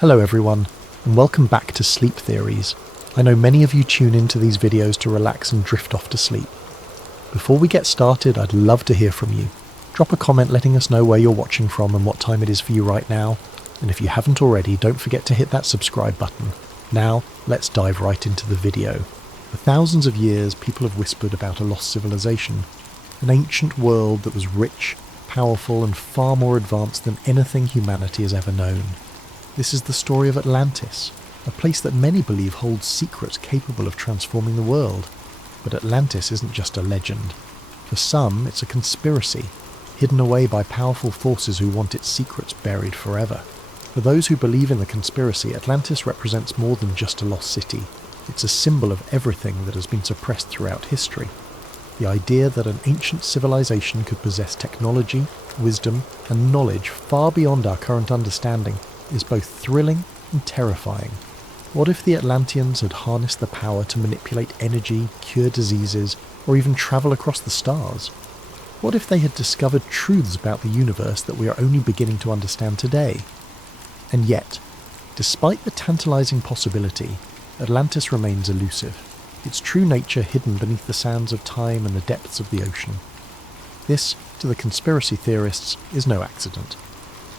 Hello everyone, and welcome back to Sleep Theories. I know many of you tune into these videos to relax and drift off to sleep. Before we get started, I'd love to hear from you. Drop a comment letting us know where you're watching from and what time it is for you right now. And if you haven't already, don't forget to hit that subscribe button. Now, let's dive right into the video. For thousands of years, people have whispered about a lost civilization, an ancient world that was rich, powerful, and far more advanced than anything humanity has ever known. This is the story of Atlantis, a place that many believe holds secrets capable of transforming the world. But Atlantis isn't just a legend. For some, it's a conspiracy, hidden away by powerful forces who want its secrets buried forever. For those who believe in the conspiracy, Atlantis represents more than just a lost city. It's a symbol of everything that has been suppressed throughout history. The idea that an ancient civilization could possess technology, wisdom, and knowledge far beyond our current understanding is both thrilling and terrifying. What if the Atlanteans had harnessed the power to manipulate energy, cure diseases, or even travel across the stars? What if they had discovered truths about the universe that we are only beginning to understand today? And yet, despite the tantalizing possibility, Atlantis remains elusive, its true nature hidden beneath the sands of time and the depths of the ocean. This, to the conspiracy theorists, is no accident.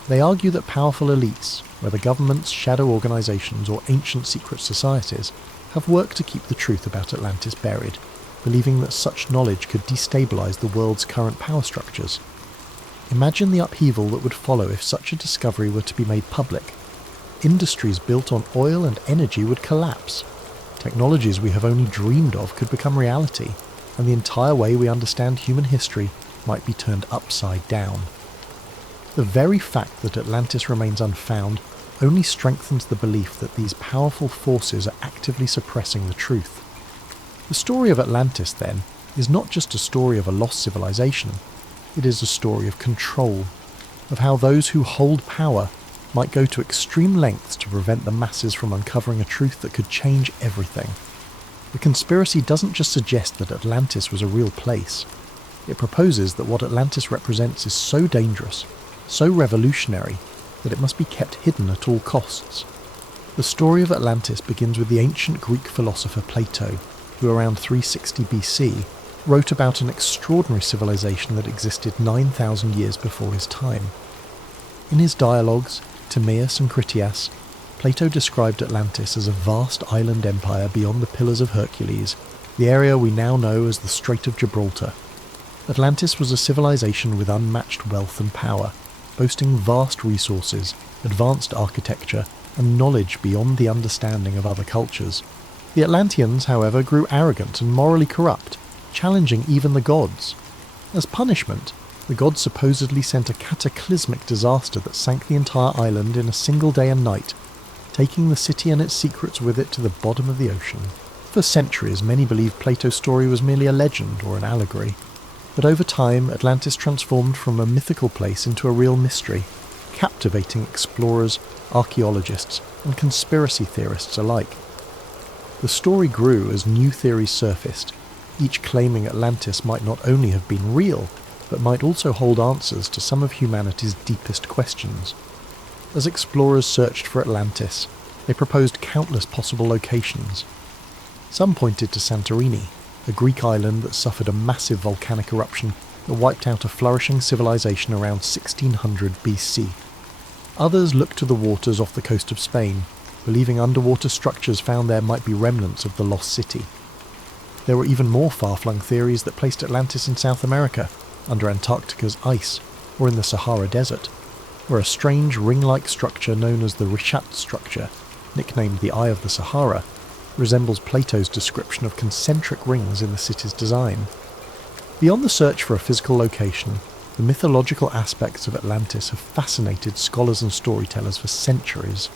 They argue that powerful elites, whether governments, shadow organisations or ancient secret societies, have worked to keep the truth about Atlantis buried, believing that such knowledge could destabilise the world's current power structures. Imagine the upheaval that would follow if such a discovery were to be made public. Industries built on oil and energy would collapse. Technologies we have only dreamed of could become reality, and the entire way we understand human history might be turned upside down. The very fact that Atlantis remains unfound only strengthens the belief that these powerful forces are actively suppressing the truth. The story of Atlantis, then, is not just a story of a lost civilization. It is a story of control, of how those who hold power might go to extreme lengths to prevent the masses from uncovering a truth that could change everything. The conspiracy doesn't just suggest that Atlantis was a real place. It proposes that what Atlantis represents is so dangerous, so revolutionary, that it must be kept hidden at all costs. The story of Atlantis begins with the ancient Greek philosopher Plato, who around 360 BC wrote about an extraordinary civilization that existed 9,000 years before his time. In his dialogues, Timaeus and Critias, Plato described Atlantis as a vast island empire beyond the Pillars of Hercules, the area we now know as the Strait of Gibraltar. Atlantis was a civilization with unmatched wealth and power, boasting vast resources, advanced architecture, and knowledge beyond the understanding of other cultures. The Atlanteans, however, grew arrogant and morally corrupt, challenging even the gods. As punishment, the gods supposedly sent a cataclysmic disaster that sank the entire island in a single day and night, taking the city and its secrets with it to the bottom of the ocean. For centuries, many believed Plato's story was merely a legend or an allegory. But over time, Atlantis transformed from a mythical place into a real mystery, captivating explorers, archaeologists, and conspiracy theorists alike. The story grew as new theories surfaced, each claiming Atlantis might not only have been real, but might also hold answers to some of humanity's deepest questions. As explorers searched for Atlantis, they proposed countless possible locations. Some pointed to Santorini, a Greek island that suffered a massive volcanic eruption that wiped out a flourishing civilization around 1600 BC. Others looked to the waters off the coast of Spain, believing underwater structures found there might be remnants of the lost city. There were even more far-flung theories that placed Atlantis in South America, under Antarctica's ice, or in the Sahara Desert, where a strange ring-like structure known as the Richat structure, nicknamed the Eye of the Sahara, resembles Plato's description of concentric rings in the city's design. Beyond the search for a physical location, the mythological aspects of Atlantis have fascinated scholars and storytellers for centuries.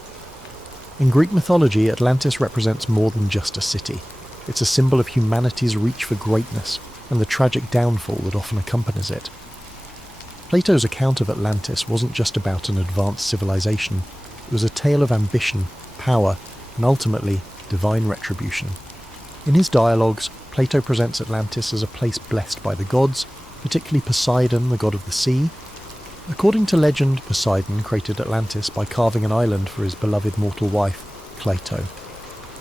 In Greek mythology, Atlantis represents more than just a city. It's a symbol of humanity's reach for greatness and the tragic downfall that often accompanies it. Plato's account of Atlantis wasn't just about an advanced civilization. It was a tale of ambition, power, and ultimately, divine retribution. In his dialogues, Plato presents Atlantis as a place blessed by the gods, particularly Poseidon, the god of the sea, According to legend, Poseidon created Atlantis by carving an island for his beloved mortal wife, Cleito.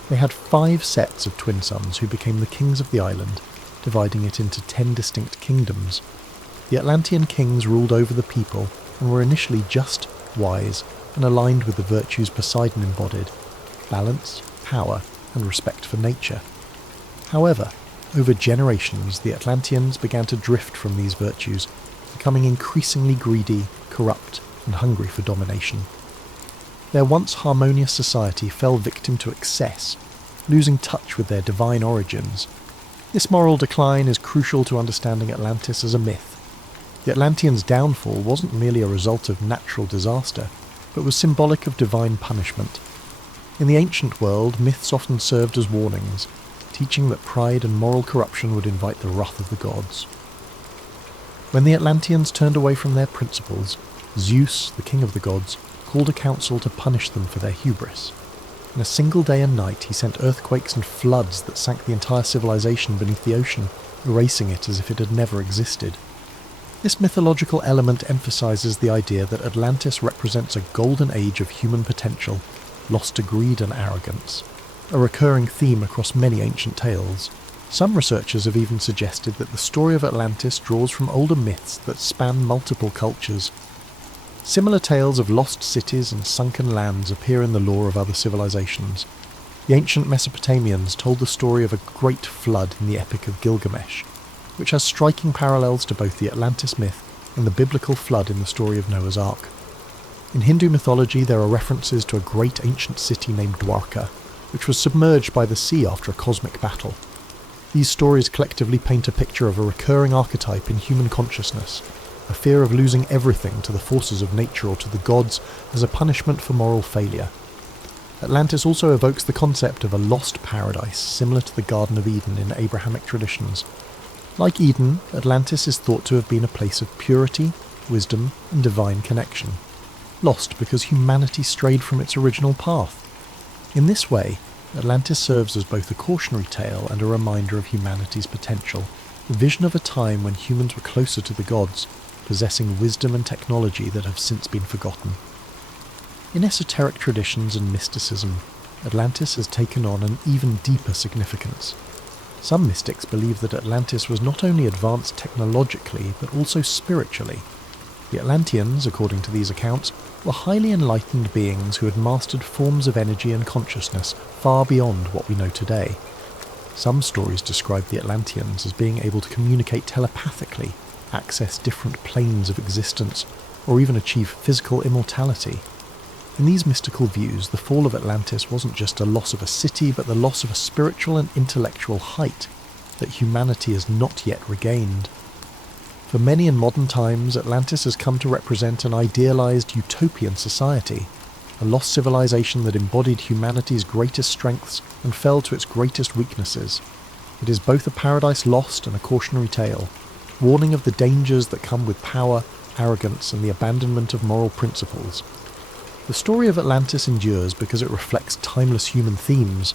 They had 5 sets of twin sons who became the kings of the island, dividing it into 10 distinct kingdoms. The Atlantean kings ruled over the people and were initially just, wise, and aligned with the virtues Poseidon embodied: balance, power, and respect for nature. However, over generations, the Atlanteans began to drift from these virtues, becoming increasingly greedy, corrupt, and hungry for domination. Their once harmonious society fell victim to excess, losing touch with their divine origins. This moral decline is crucial to understanding Atlantis as a myth. The Atlanteans' downfall wasn't merely a result of natural disaster, but was symbolic of divine punishment. In the ancient world, myths often served as warnings, teaching that pride and moral corruption would invite the wrath of the gods. When the Atlanteans turned away from their principles, Zeus, the king of the gods, called a council to punish them for their hubris. In a single day and night, he sent earthquakes and floods that sank the entire civilization beneath the ocean, erasing it as if it had never existed. This mythological element emphasizes the idea that Atlantis represents a golden age of human potential, lost to greed and arrogance, a recurring theme across many ancient tales. Some researchers have even suggested that the story of Atlantis draws from older myths that span multiple cultures. Similar tales of lost cities and sunken lands appear in the lore of other civilizations. The ancient Mesopotamians told the story of a great flood in the Epic of Gilgamesh, which has striking parallels to both the Atlantis myth and the biblical flood in the story of Noah's Ark. In Hindu mythology, there are references to a great ancient city named Dwarka, which was submerged by the sea after a cosmic battle. These stories collectively paint a picture of a recurring archetype in human consciousness, a fear of losing everything to the forces of nature or to the gods as a punishment for moral failure. Atlantis also evokes the concept of a lost paradise, similar to the Garden of Eden in Abrahamic traditions. Like Eden, Atlantis is thought to have been a place of purity, wisdom, and divine connection, lost because humanity strayed from its original path. In this way, Atlantis serves as both a cautionary tale and a reminder of humanity's potential, a vision of a time when humans were closer to the gods, possessing wisdom and technology that have since been forgotten. In esoteric traditions and mysticism, Atlantis has taken on an even deeper significance. Some mystics believe that Atlantis was not only advanced technologically, but also spiritually. The Atlanteans, according to these accounts, were highly enlightened beings who had mastered forms of energy and consciousness far beyond what we know today. Some stories describe the Atlanteans as being able to communicate telepathically, access different planes of existence, or even achieve physical immortality. In these mystical views, the fall of Atlantis wasn't just a loss of a city, but the loss of a spiritual and intellectual height that humanity has not yet regained. For many in modern times, Atlantis has come to represent an idealized utopian society, a lost civilization that embodied humanity's greatest strengths and fell to its greatest weaknesses. It is both a paradise lost and a cautionary tale, warning of the dangers that come with power, arrogance, and the abandonment of moral principles. The story of Atlantis endures because it reflects timeless human themes,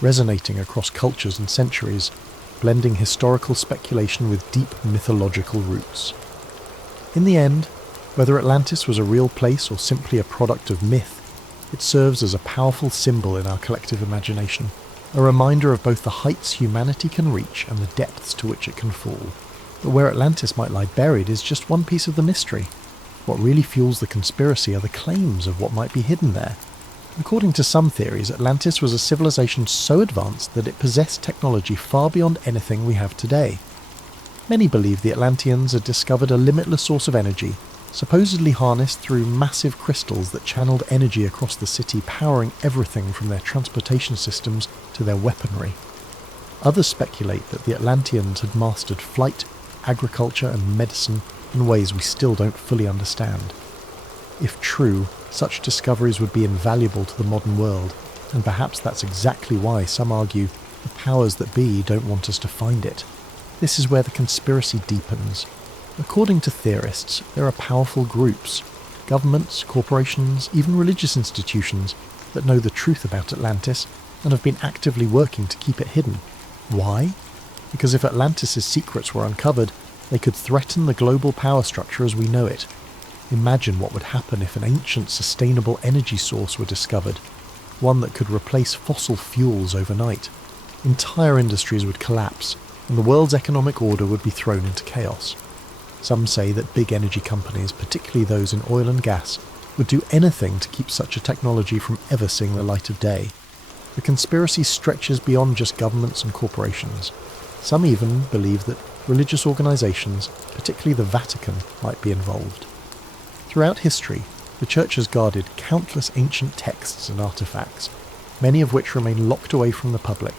resonating across cultures and centuries, blending historical speculation with deep mythological roots. In the end, whether Atlantis was a real place or simply a product of myth, it serves as a powerful symbol in our collective imagination, a reminder of both the heights humanity can reach and the depths to which it can fall. But where Atlantis might lie buried is just one piece of the mystery. What really fuels the conspiracy are the claims of what might be hidden there. According to some theories, Atlantis was a civilization so advanced that it possessed technology far beyond anything we have today. Many believe the Atlanteans had discovered a limitless source of energy, supposedly harnessed through massive crystals that channeled energy across the city, powering everything from their transportation systems to their weaponry. Others speculate that the Atlanteans had mastered flight, agriculture, and medicine in ways we still don't fully understand. If true, such discoveries would be invaluable to the modern world, and perhaps that's exactly why some argue the powers that be don't want us to find it. This is where the conspiracy deepens. According to theorists, there are powerful groups, governments, corporations, even religious institutions that know the truth about Atlantis and have been actively working to keep it hidden. Why? Because if Atlantis' secrets were uncovered, they could threaten the global power structure as we know it. Imagine what would happen if an ancient sustainable energy source were discovered, one that could replace fossil fuels overnight. Entire industries would collapse, and the world's economic order would be thrown into chaos. Some say that big energy companies, particularly those in oil and gas, would do anything to keep such a technology from ever seeing the light of day. The conspiracy stretches beyond just governments and corporations. Some even believe that religious organisations, particularly the Vatican, might be involved. Throughout history, the Church has guarded countless ancient texts and artefacts, many of which remain locked away from the public.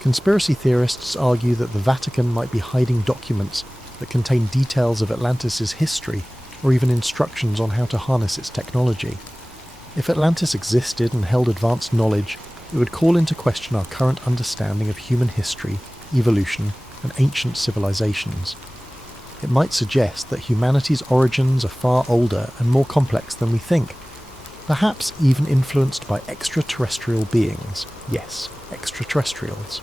Conspiracy theorists argue that the Vatican might be hiding documents that contain details of Atlantis' history, or even instructions on how to harness its technology. If Atlantis existed and held advanced knowledge, it would call into question our current understanding of human history, evolution, and ancient civilizations. It might suggest that humanity's origins are far older and more complex than we think, perhaps even influenced by extraterrestrial beings. Yes, extraterrestrials.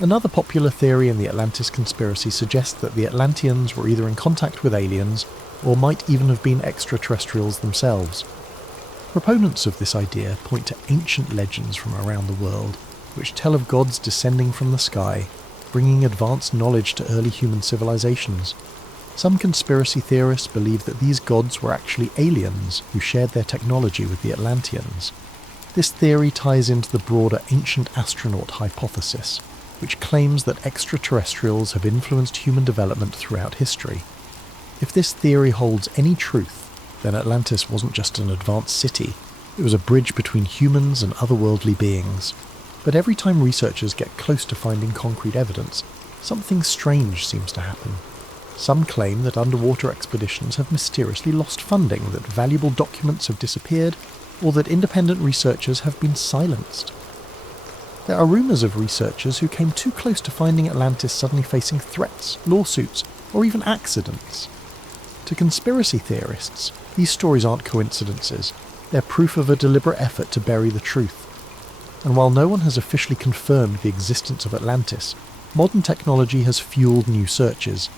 Another popular theory in the Atlantis conspiracy suggests that the Atlanteans were either in contact with aliens, or might even have been extraterrestrials themselves. Proponents of this idea point to ancient legends from around the world, which tell of gods descending from the sky, bringing advanced knowledge to early human civilizations. Some conspiracy theorists believe that these gods were actually aliens who shared their technology with the Atlanteans. This theory ties into the broader ancient astronaut hypothesis, which claims that extraterrestrials have influenced human development throughout history. If this theory holds any truth, then Atlantis wasn't just an advanced city, it was a bridge between humans and otherworldly beings. But every time researchers get close to finding concrete evidence, something strange seems to happen. Some claim that underwater expeditions have mysteriously lost funding, that valuable documents have disappeared, or that independent researchers have been silenced. There are rumours of researchers who came too close to finding Atlantis suddenly facing threats, lawsuits, or even accidents. To conspiracy theorists, these stories aren't coincidences. They're proof of a deliberate effort to bury the truth. And while no one has officially confirmed the existence of Atlantis, modern technology has fueled new searches.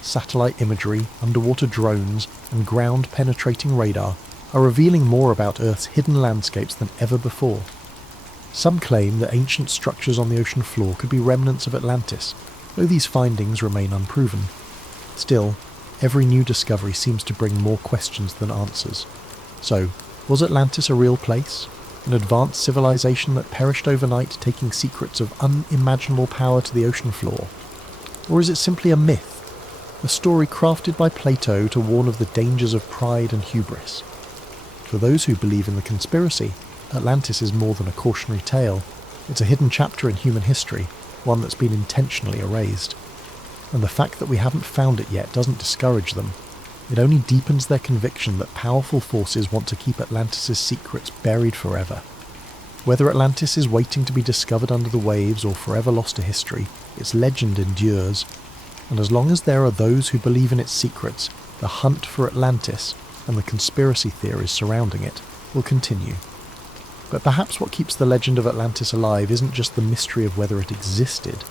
Satellite imagery, underwater drones, and ground-penetrating radar are revealing more about Earth's hidden landscapes than ever before. Some claim that ancient structures on the ocean floor could be remnants of Atlantis, though these findings remain unproven. Still, every new discovery seems to bring more questions than answers. So, was Atlantis a real place? An advanced civilization that perished overnight, taking secrets of unimaginable power to the ocean floor? Or is it simply a myth? A story crafted by Plato to warn of the dangers of pride and hubris? For those who believe in the conspiracy, Atlantis is more than a cautionary tale. It's a hidden chapter in human history, one that's been intentionally erased. And the fact that we haven't found it yet doesn't discourage them. It only deepens their conviction that powerful forces want to keep Atlantis' secrets buried forever. Whether Atlantis is waiting to be discovered under the waves or forever lost to history, its legend endures. And as long as there are those who believe in its secrets, the hunt for Atlantis and the conspiracy theories surrounding it will continue. But perhaps what keeps the legend of Atlantis alive isn't just the mystery of whether it existed,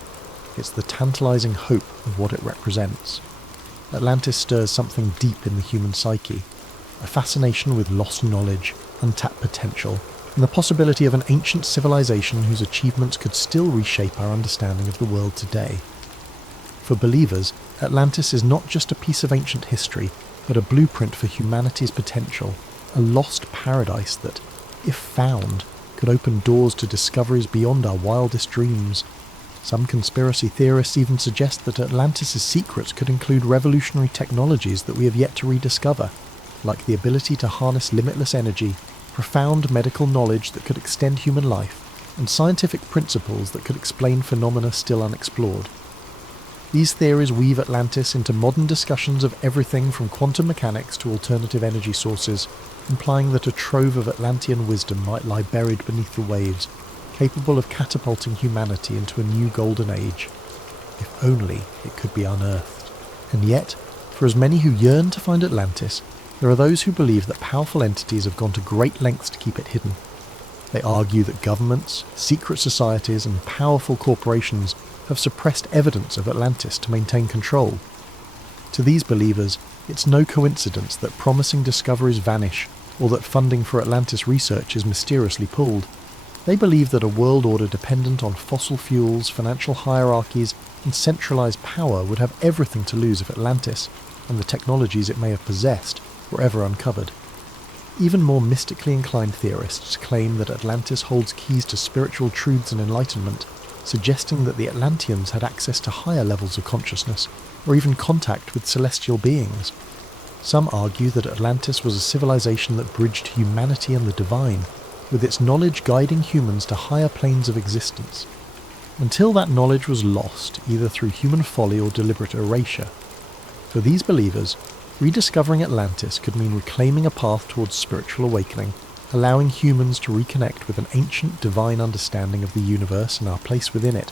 it's the tantalizing hope of what it represents. Atlantis stirs something deep in the human psyche, a fascination with lost knowledge, untapped potential, and the possibility of an ancient civilization whose achievements could still reshape our understanding of the world today. For believers, Atlantis is not just a piece of ancient history, but a blueprint for humanity's potential, a lost paradise that, if found, could open doors to discoveries beyond our wildest dreams. Some conspiracy theorists even suggest that Atlantis' secrets could include revolutionary technologies that we have yet to rediscover, like the ability to harness limitless energy, profound medical knowledge that could extend human life, and scientific principles that could explain phenomena still unexplored. These theories weave Atlantis into modern discussions of everything from quantum mechanics to alternative energy sources, implying that a trove of Atlantean wisdom might lie buried beneath the waves, capable of catapulting humanity into a new golden age. If only it could be unearthed. And yet, for as many who yearn to find Atlantis, there are those who believe that powerful entities have gone to great lengths to keep it hidden. They argue that governments, secret societies, and powerful corporations have suppressed evidence of Atlantis to maintain control. To these believers, It's no coincidence that promising discoveries vanish or that funding for Atlantis research is mysteriously pulled. They believe that a world order dependent on fossil fuels, financial hierarchies, and centralized power would have everything to lose if Atlantis, and the technologies it may have possessed, were ever uncovered. Even more mystically inclined theorists claim that Atlantis holds keys to spiritual truths and enlightenment, suggesting that the Atlanteans had access to higher levels of consciousness, or even contact with celestial beings. Some argue that Atlantis was a civilization that bridged humanity and the divine, with its knowledge guiding humans to higher planes of existence, until that knowledge was lost, either through human folly or deliberate erasure. For these believers, rediscovering Atlantis could mean reclaiming a path towards spiritual awakening, allowing humans to reconnect with an ancient divine understanding of the universe and our place within it.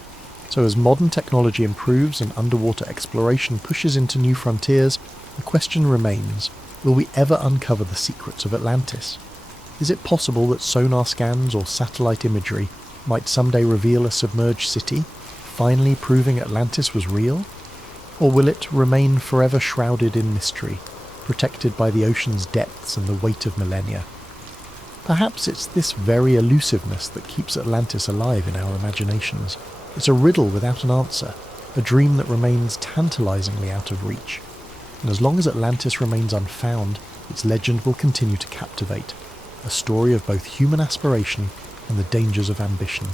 So as modern technology improves and underwater exploration pushes into new frontiers, the question remains, will we ever uncover the secrets of Atlantis? Is it possible that sonar scans or satellite imagery might someday reveal a submerged city, finally proving Atlantis was real? Or will it remain forever shrouded in mystery, protected by the ocean's depths and the weight of millennia? Perhaps it's this very elusiveness that keeps Atlantis alive in our imaginations. It's a riddle without an answer, a dream that remains tantalizingly out of reach. And as long as Atlantis remains unfound, its legend will continue to captivate, a story of both human aspiration and the dangers of ambition.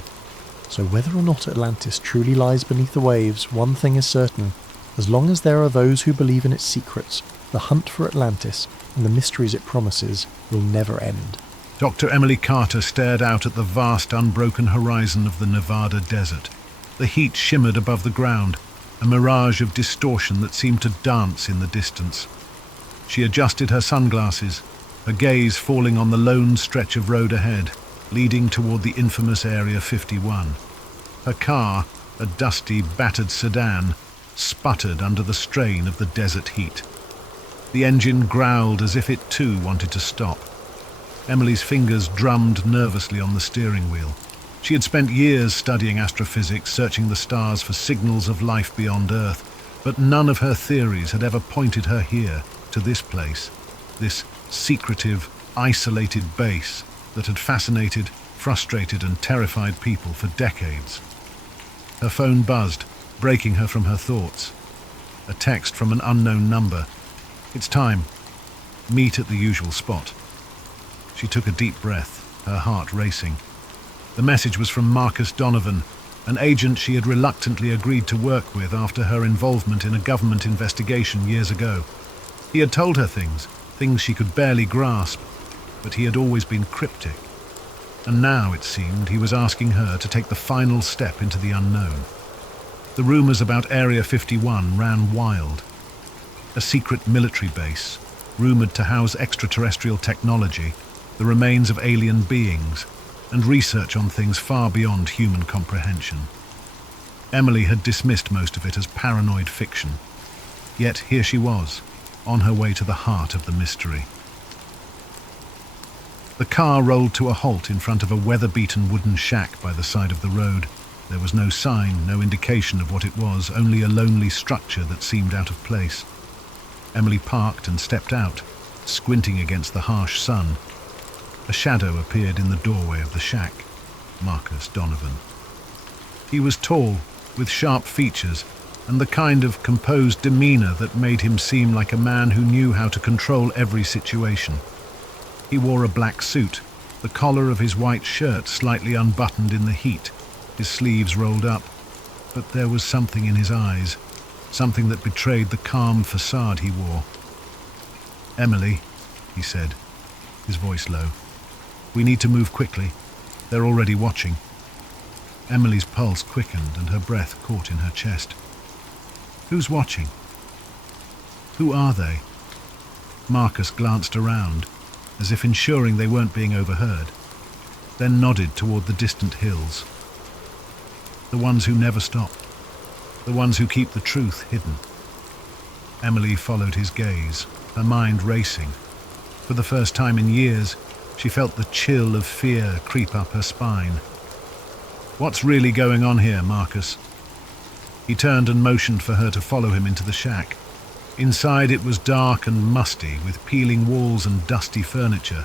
So whether or not Atlantis truly lies beneath the waves, one thing is certain: as long as there are those who believe in its secrets, the hunt for Atlantis and the mysteries it promises will never end. Dr. Emily Carter stared out at the vast, unbroken horizon of the Nevada desert. The heat shimmered above the ground, a mirage of distortion that seemed to dance in the distance. She adjusted her sunglasses, her gaze falling on the lone stretch of road ahead, leading toward the infamous Area 51. Her car, a dusty, battered sedan, sputtered under the strain of the desert heat. The engine growled as if it too wanted to stop. Emily's fingers drummed nervously on the steering wheel. She had spent years studying astrophysics, searching the stars for signals of life beyond Earth, but none of her theories had ever pointed her here, to this place, this secretive, isolated base that had fascinated, frustrated and terrified people for decades. Her phone buzzed, breaking her from her thoughts. A text from an unknown number. "It's time. Meet at the usual spot." She took a deep breath, her heart racing. The message was from Marcus Donovan, an agent she had reluctantly agreed to work with after her involvement in a government investigation years ago. He had told her things she could barely grasp, but he had always been cryptic. And now, it seemed, he was asking her to take the final step into the unknown. The rumors about Area 51 ran wild. A secret military base, rumored to house extraterrestrial technology, the remains of alien beings, and research on things far beyond human comprehension. Emily had dismissed most of it as paranoid fiction. Yet here she was, on her way to the heart of the mystery. The car rolled to a halt in front of a weather-beaten wooden shack by the side of the road. There was no sign, no indication of what it was, only a lonely structure that seemed out of place. Emily parked and stepped out, squinting against the harsh sun. A shadow appeared in the doorway of the shack. Marcus Donovan. He was tall, with sharp features, and the kind of composed demeanor that made him seem like a man who knew how to control every situation. He wore a black suit, the collar of his white shirt slightly unbuttoned in the heat, his sleeves rolled up, but there was something in his eyes, something that betrayed the calm facade he wore. "Emily," he said, his voice low, "we need to move quickly. They're already watching." Emily's pulse quickened and her breath caught in her chest. Who's watching? Who are they? Marcus glanced around, as if ensuring they weren't being overheard, then nodded toward the distant hills. The ones who never stop. The ones who keep the truth hidden. Emily followed his gaze, her mind racing. For the first time in years, she felt the chill of fear creep up her spine. "What's really going on here, Marcus?" He turned and motioned for her to follow him into the shack. Inside it was dark and musty, with peeling walls and dusty furniture,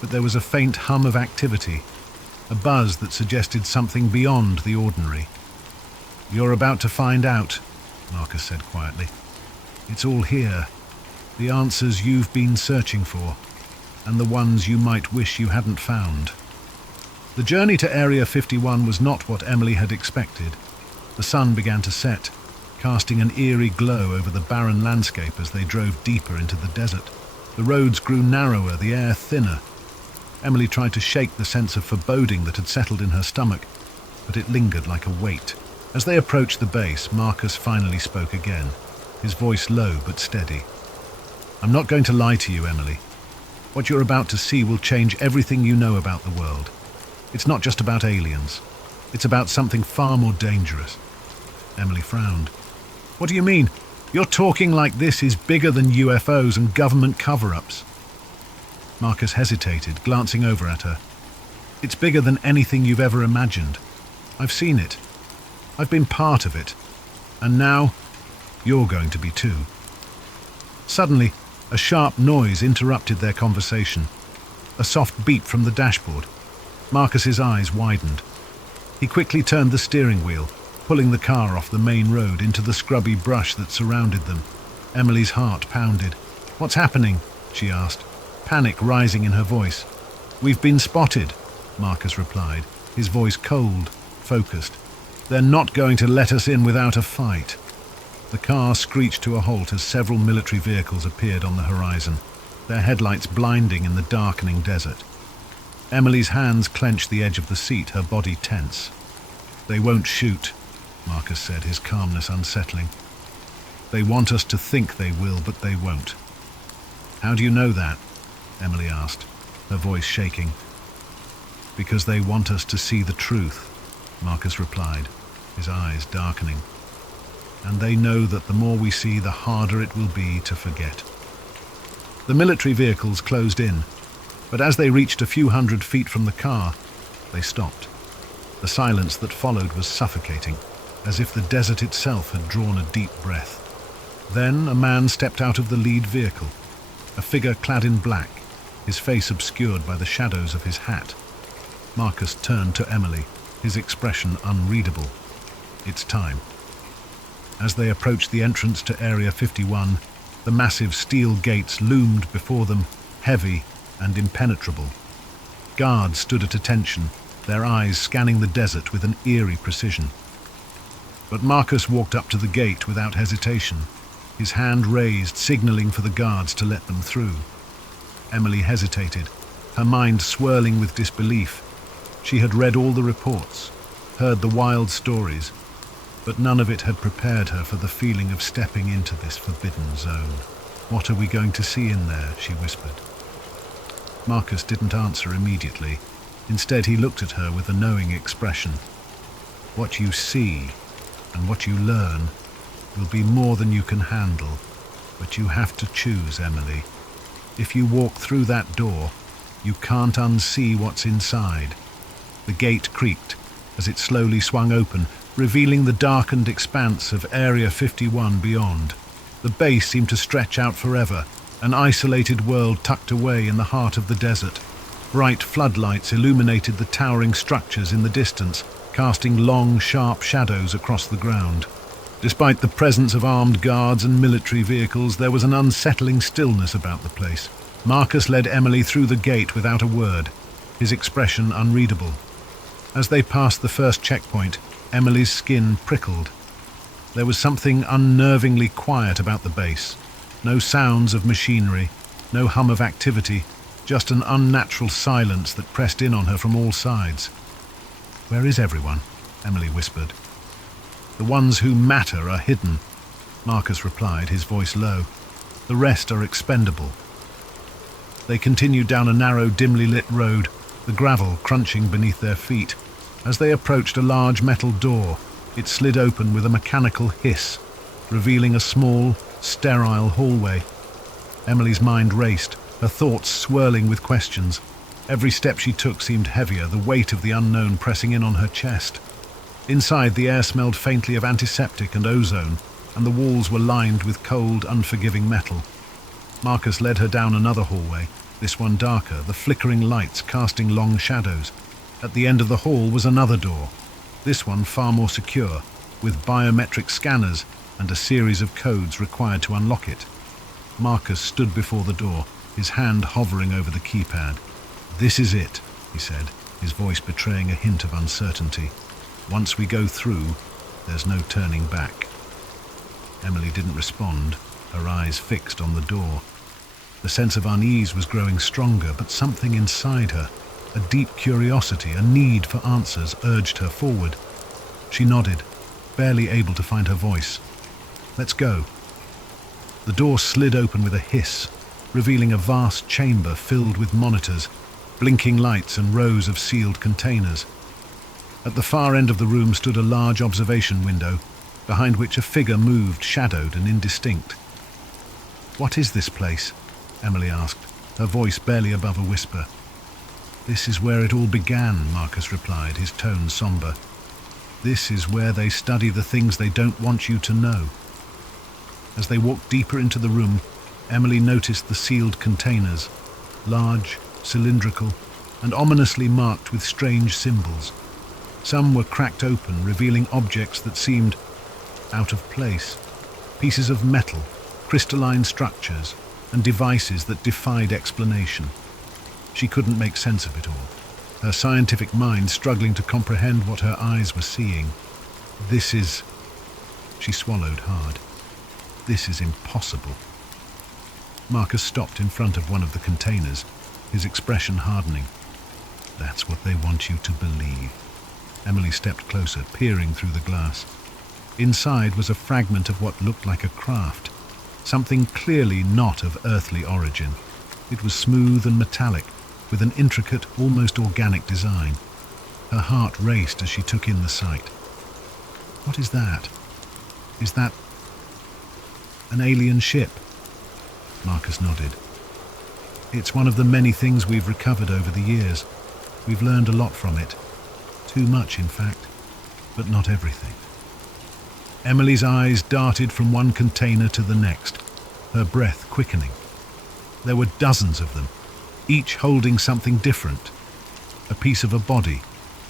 but there was a faint hum of activity, a buzz that suggested something beyond the ordinary. "You're about to find out," Marcus said quietly. "It's all here, the answers you've been searching for, and the ones you might wish you hadn't found." The journey to Area 51 was not what Emily had expected. The sun began to set, casting an eerie glow over the barren landscape as they drove deeper into the desert. The roads grew narrower, the air thinner. Emily tried to shake the sense of foreboding that had settled in her stomach, but it lingered like a weight. As they approached the base, Marcus finally spoke again, his voice low but steady. "I'm not going to lie to you, Emily. What you're about to see will change everything you know about the world. It's not just about aliens. It's about something far more dangerous." Emily frowned. "What do you mean? You're talking like this is bigger than UFOs and government cover-ups." Marcus hesitated, glancing over at her. "It's bigger than anything you've ever imagined. I've seen it. I've been part of it. And now, you're going to be too." Suddenly, a sharp noise interrupted their conversation. A soft beep from the dashboard. Marcus's eyes widened. He quickly turned the steering wheel, pulling the car off the main road into the scrubby brush that surrounded them. Emily's heart pounded. "What's happening?" she asked, panic rising in her voice. "We've been spotted," Marcus replied, his voice cold, focused. "They're not going to let us in without a fight." The car screeched to a halt as several military vehicles appeared on the horizon, their headlights blinding in the darkening desert. Emily's hands clenched the edge of the seat, her body tense. "They won't shoot," Marcus said, his calmness unsettling. "They want us to think they will, but they won't." "How do you know that?" Emily asked, her voice shaking. "Because they want us to see the truth," Marcus replied, his eyes darkening. "And they know that the more we see, the harder it will be to forget." The military vehicles closed in, but as they reached a few hundred feet from the car, they stopped. The silence that followed was suffocating, as if the desert itself had drawn a deep breath. Then a man stepped out of the lead vehicle, a figure clad in black, his face obscured by the shadows of his hat. Marcus turned to Emily, his expression unreadable. "It's time." As they approached the entrance to Area 51, the massive steel gates loomed before them, heavy and impenetrable. Guards stood at attention, their eyes scanning the desert with an eerie precision. But Marcus walked up to the gate without hesitation, his hand raised, signaling for the guards to let them through. Emily hesitated, her mind swirling with disbelief. She had read all the reports, heard the wild stories, but none of it had prepared her for the feeling of stepping into this forbidden zone. "What are we going to see in there?" she whispered. Marcus didn't answer immediately. Instead, he looked at her with a knowing expression. "What you see and what you learn will be more than you can handle, but you have to choose, Emily. If you walk through that door, you can't unsee what's inside." The gate creaked as it slowly swung open, revealing the darkened expanse of Area 51 beyond. The base seemed to stretch out forever, an isolated world tucked away in the heart of the desert. Bright floodlights illuminated the towering structures in the distance, casting long, sharp shadows across the ground. Despite the presence of armed guards and military vehicles, there was an unsettling stillness about the place. Marcus led Emily through the gate without a word, his expression unreadable. As they passed the first checkpoint, Emily's skin prickled. There was something unnervingly quiet about the base. No sounds of machinery, no hum of activity, just an unnatural silence that pressed in on her from all sides. "Where is everyone?" Emily whispered. "The ones who matter are hidden," Marcus replied, his voice low. "The rest are expendable." They continued down a narrow, dimly lit road, the gravel crunching beneath their feet. As they approached a large metal door, it slid open with a mechanical hiss, revealing a small, sterile hallway. Emily's mind raced, her thoughts swirling with questions. Every step she took seemed heavier, the weight of the unknown pressing in on her chest. Inside, the air smelled faintly of antiseptic and ozone, and the walls were lined with cold, unforgiving metal. Marcus led her down another hallway, this one darker, the flickering lights casting long shadows. At the end of the hall was another door, this one far more secure, with biometric scanners and a series of codes required to unlock it. Marcus stood before the door, his hand hovering over the keypad. "This is it," he said, his voice betraying a hint of uncertainty. "Once we go through, there's no turning back." Emily didn't respond, her eyes fixed on the door. The sense of unease was growing stronger, but something inside her, a deep curiosity, a need for answers, urged her forward. She nodded, barely able to find her voice. "Let's go." The door slid open with a hiss, revealing a vast chamber filled with monitors, blinking lights and rows of sealed containers. At the far end of the room stood a large observation window, behind which a figure moved, shadowed and indistinct. "What is this place?" Emily asked, her voice barely above a whisper. "This is where it all began," Marcus replied, his tone somber. "This is where they study the things they don't want you to know." As they walked deeper into the room, Emily noticed the sealed containers, large, cylindrical, and ominously marked with strange symbols. Some were cracked open, revealing objects that seemed out of place, pieces of metal, crystalline structures, and devices that defied explanation. She couldn't make sense of it all, her scientific mind struggling to comprehend what her eyes were seeing. "This is..." She swallowed hard. "This is impossible." Marcus stopped in front of one of the containers, his expression hardening. "That's what they want you to believe." Emily stepped closer, peering through the glass. Inside was a fragment of what looked like a craft, something clearly not of earthly origin. It was smooth and metallic, with an intricate, almost organic design. Her heart raced as she took in the sight. "What is that? Is that an alien ship?" Marcus nodded. "It's one of the many things we've recovered over the years. We've learned a lot from it. Too much, in fact, but not everything." Emily's eyes darted from one container to the next, her breath quickening. There were dozens of them, each holding something different. A piece of a body,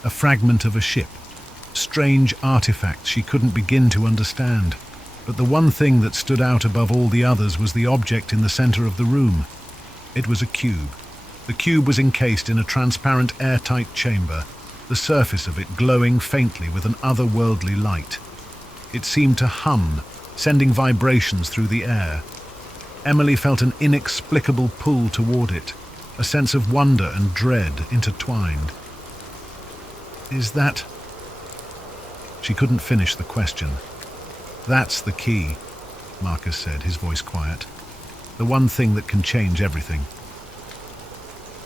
a fragment of a ship, strange artifacts she couldn't begin to understand. But the one thing that stood out above all the others was the object in the center of the room. It was a cube. The cube was encased in a transparent, airtight chamber, the surface of it glowing faintly with an otherworldly light. It seemed to hum, sending vibrations through the air. Emily felt an inexplicable pull toward it, a sense of wonder and dread intertwined. "Is that..." She couldn't finish the question. "That's the key," Marcus said, his voice quiet. "The one thing that can change everything."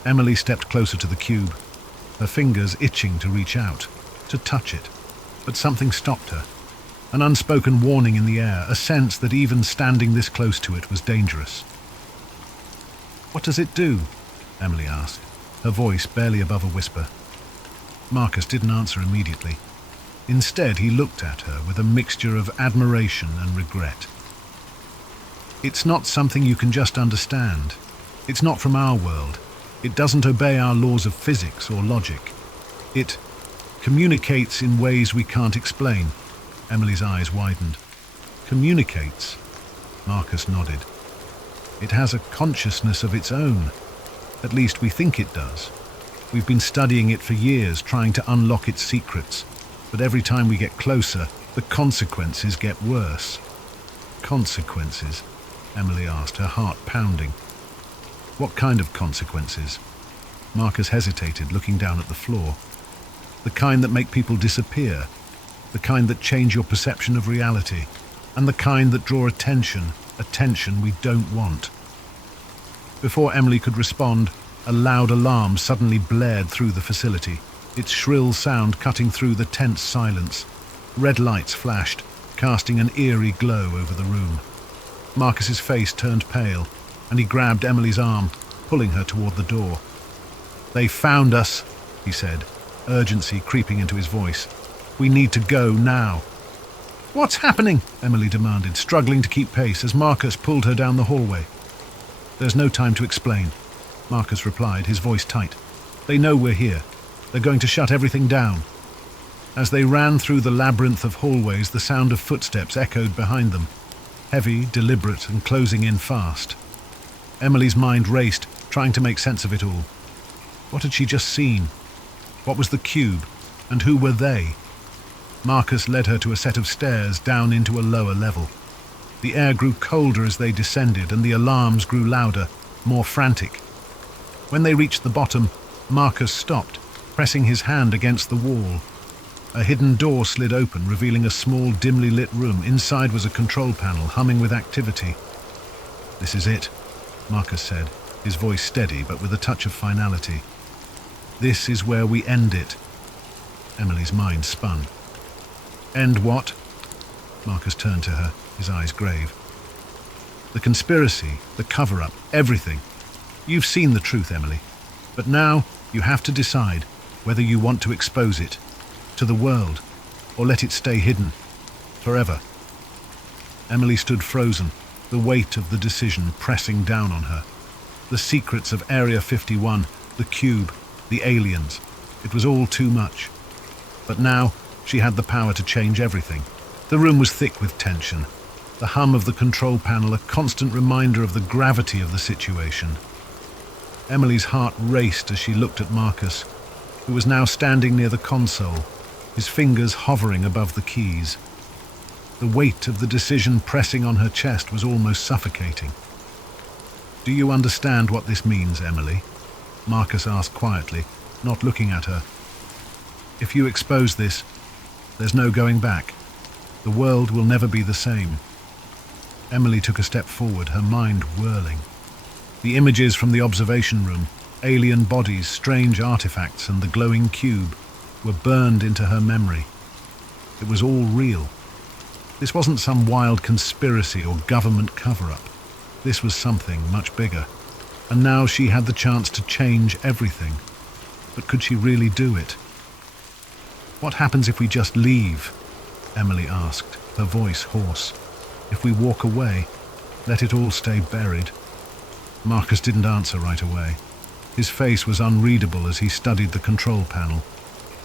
Emily stepped closer to the cube, her fingers itching to reach out, to touch it. But something stopped her. An unspoken warning in the air, a sense that even standing this close to it was dangerous. "What does it do?" Emily asked, her voice barely above a whisper. Marcus didn't answer immediately. Instead, he looked at her with a mixture of admiration and regret. "It's not something you can just understand. It's not from our world. It doesn't obey our laws of physics or logic. It communicates in ways we can't explain." Emily's eyes widened. "Communicates?" Marcus nodded. "It has a consciousness of its own. At least we think it does. We've been studying it for years, trying to unlock its secrets. But every time we get closer, the consequences get worse." "Consequences?" Emily asked, her heart pounding. "What kind of consequences?" Marcus hesitated, looking down at the floor. "The kind that make people disappear, the kind that change your perception of reality, and the kind that draw attention we don't want." Before Emily could respond, a loud alarm suddenly blared through the facility, its shrill sound cutting through the tense silence. Red lights flashed, casting an eerie glow over the room. Marcus's face turned pale, and he grabbed Emily's arm, pulling her toward the door. "They found us," he said, urgency creeping into his voice. "We need to go now." "What's happening?" Emily demanded, struggling to keep pace as Marcus pulled her down the hallway. "There's no time to explain," Marcus replied, his voice tight. "They know we're here. They're going to shut everything down." As they ran through the labyrinth of hallways, the sound of footsteps echoed behind them, heavy, deliberate, and closing in fast. Emily's mind raced, trying to make sense of it all. What had she just seen? What was the cube? And who were they? Marcus led her to a set of stairs down into a lower level. The air grew colder as they descended, and the alarms grew louder, more frantic. When they reached the bottom, Marcus stopped, pressing his hand against the wall. A hidden door slid open, revealing a small, dimly lit room. Inside was a control panel, humming with activity. "This is it," Marcus said, his voice steady but with a touch of finality. "This is where we end it." Emily's mind spun. "End what?" Marcus turned to her, his eyes grave. "The conspiracy, the cover-up, everything. You've seen the truth, Emily. But now you have to decide whether you want to expose it to the world or let it stay hidden forever." Emily stood frozen, the weight of the decision pressing down on her. The secrets of Area 51, the cube, the aliens. It was all too much. But now she had the power to change everything. The room was thick with tension. The hum of the control panel, a constant reminder of the gravity of the situation. Emily's heart raced as she looked at Marcus, who was now standing near the console, his fingers hovering above the keys. The weight of the decision pressing on her chest was almost suffocating. "Do you understand what this means, Emily?" Marcus asked quietly, not looking at her. "If you expose this, there's no going back. The world will never be the same." Emily took a step forward, her mind whirling. The images from the observation room, alien bodies, strange artifacts, and the glowing cube were burned into her memory. It was all real. This wasn't some wild conspiracy or government cover-up. This was something much bigger. And now she had the chance to change everything. But could she really do it? "What happens if we just leave?" Emily asked, her voice hoarse. "If we walk away, let it all stay buried?" Marcus didn't answer right away. His face was unreadable as he studied the control panel.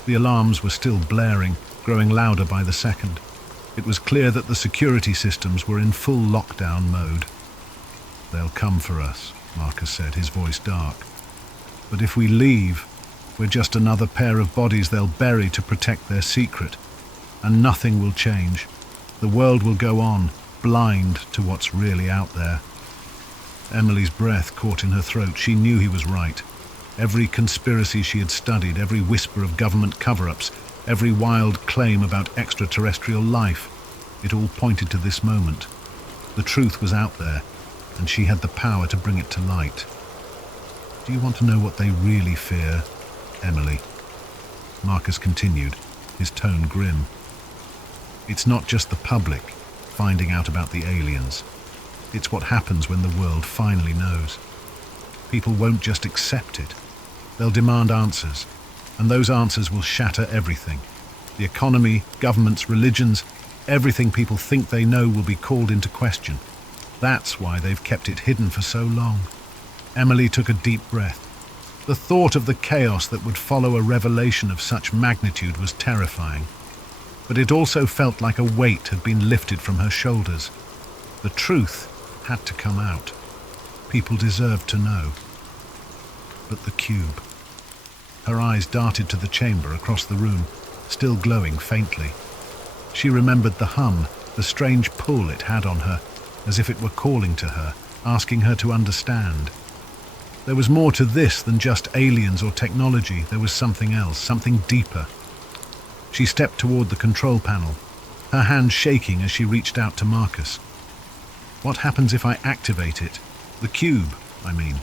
The alarms were still blaring, growing louder by the second. It was clear that the security systems were in full lockdown mode. "They'll come for us," Marcus said, his voice dark. "But if we leave, we're just another pair of bodies they'll bury to protect their secret. And nothing will change. The world will go on, blind to what's really out there." Emily's breath caught in her throat. She knew he was right. Every conspiracy she had studied, every whisper of government cover-ups, every wild claim about extraterrestrial life, it all pointed to this moment. The truth was out there, and she had the power to bring it to light. "Do you want to know what they really fear, Emily?" Marcus continued, his tone grim. "It's not just the public finding out about the aliens. It's what happens when the world finally knows. People won't just accept it. They'll demand answers, and those answers will shatter everything. The economy, governments, religions, everything people think they know will be called into question. That's why they've kept it hidden for so long." Emily took a deep breath. The thought of the chaos that would follow a revelation of such magnitude was terrifying. But it also felt like a weight had been lifted from her shoulders. The truth had to come out. People deserved to know. But the cube. Her eyes darted to the chamber across the room, still glowing faintly. She remembered the hum, the strange pull it had on her, as if it were calling to her, asking her to understand. There was more to this than just aliens or technology. There was something else, something deeper. She stepped toward the control panel, her hand shaking as she reached out to Marcus. "What happens if I activate it? The cube, I mean.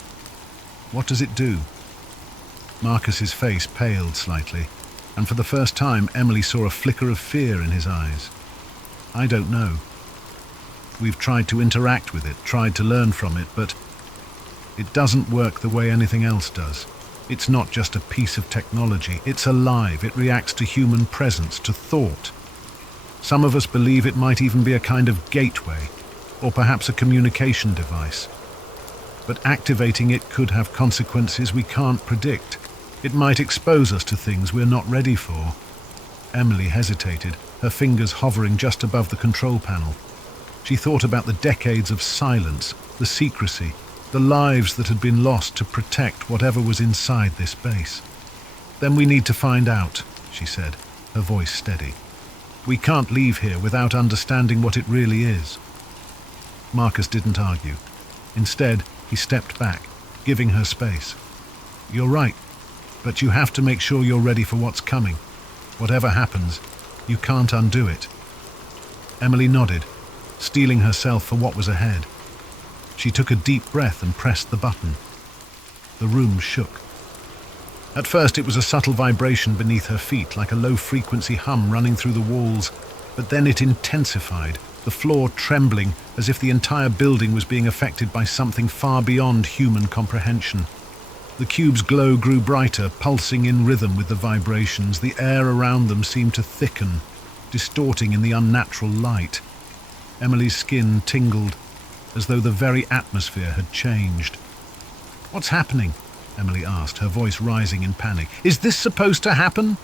What does it do?" Marcus's face paled slightly, and for the first time Emily saw a flicker of fear in his eyes. "I don't know. We've tried to interact with it, tried to learn from it, but it doesn't work the way anything else does. It's not just a piece of technology. It's alive. It reacts to human presence, to thought. Some of us believe it might even be a kind of gateway, or perhaps a communication device. But activating it could have consequences we can't predict. It might expose us to things we're not ready for. Emily hesitated, her fingers hovering just above the control panel. She thought about the decades of silence, the secrecy, the lives that had been lost to protect whatever was inside this base. "Then we need to find out," she said, her voice steady. "We can't leave here without understanding what it really is." Marcus didn't argue. Instead, he stepped back, giving her space. "You're right, but you have to make sure you're ready for what's coming. Whatever happens, you can't undo it." Emily nodded, steeling herself for what was ahead. She took a deep breath and pressed the button. The room shook. At first it was a subtle vibration beneath her feet, like a low-frequency hum running through the walls, but then it intensified, the floor trembling as if the entire building was being affected by something far beyond human comprehension. The cube's glow grew brighter, pulsing in rhythm with the vibrations. The air around them seemed to thicken, distorting in the unnatural light. Emily's skin tingled, as though the very atmosphere had changed. "What's happening?" Emily asked, her voice rising in panic. "Is this supposed to happen?"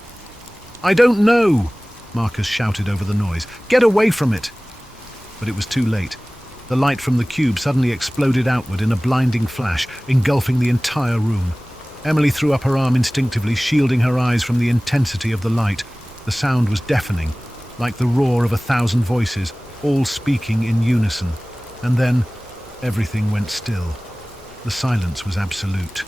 "I don't know," Marcus shouted over the noise. "Get away from it!" But it was too late. The light from the cube suddenly exploded outward in a blinding flash, engulfing the entire room. Emily threw up her arm instinctively, shielding her eyes from the intensity of the light. The sound was deafening, like the roar of 1,000 voices, all speaking in unison. And then everything went still. The silence was absolute.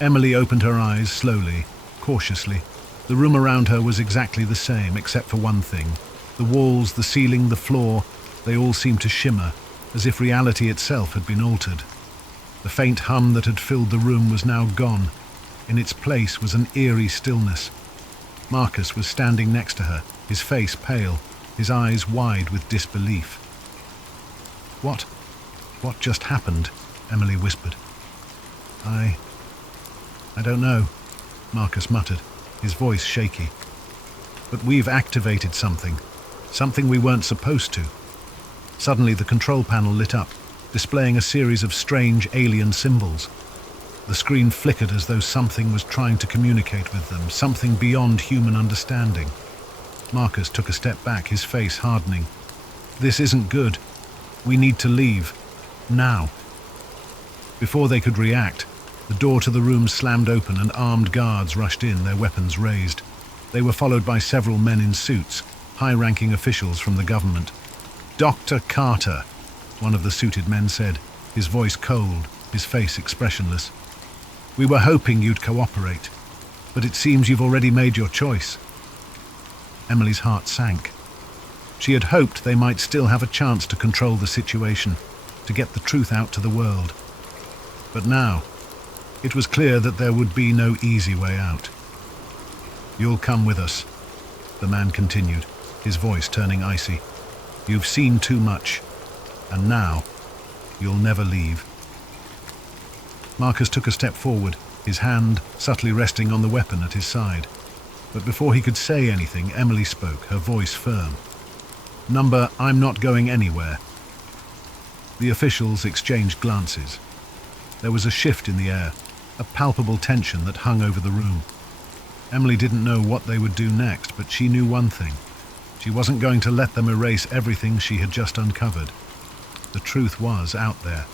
Emily opened her eyes slowly, cautiously. The room around her was exactly the same, except for one thing. The walls, the ceiling, the floor, they all seemed to shimmer, as if reality itself had been altered. The faint hum that had filled the room was now gone. In its place was an eerie stillness. Marcus was standing next to her, his face pale, his eyes wide with disbelief. What just happened?" Emily whispered. I don't know," Marcus muttered, his voice shaky. "But we've activated something we weren't supposed to." Suddenly the control panel lit up, displaying a series of strange alien symbols. The screen flickered as though something was trying to communicate with them, something beyond human understanding. Marcus took a step back, his face hardening. "This isn't good. We need to leave. Now." Before they could react, the door to the room slammed open and armed guards rushed in, their weapons raised. They were followed by several men in suits, high-ranking officials from the government. "Dr. Carter," one of the suited men said, his voice cold, his face expressionless. "We were hoping you'd cooperate, but it seems you've already made your choice." Emily's heart sank. She had hoped they might still have a chance to control the situation, to get the truth out to the world. But now, it was clear that there would be no easy way out. "You'll come with us," the man continued, his voice turning icy. "You've seen too much, and now you'll never leave." Marcus took a step forward, his hand subtly resting on the weapon at his side. But before he could say anything, Emily spoke, her voice firm. "Number, I'm not going anywhere." The officials exchanged glances. There was a shift in the air, a palpable tension that hung over the room. Emily didn't know what they would do next, but she knew one thing. She wasn't going to let them erase everything she had just uncovered. The truth was out there,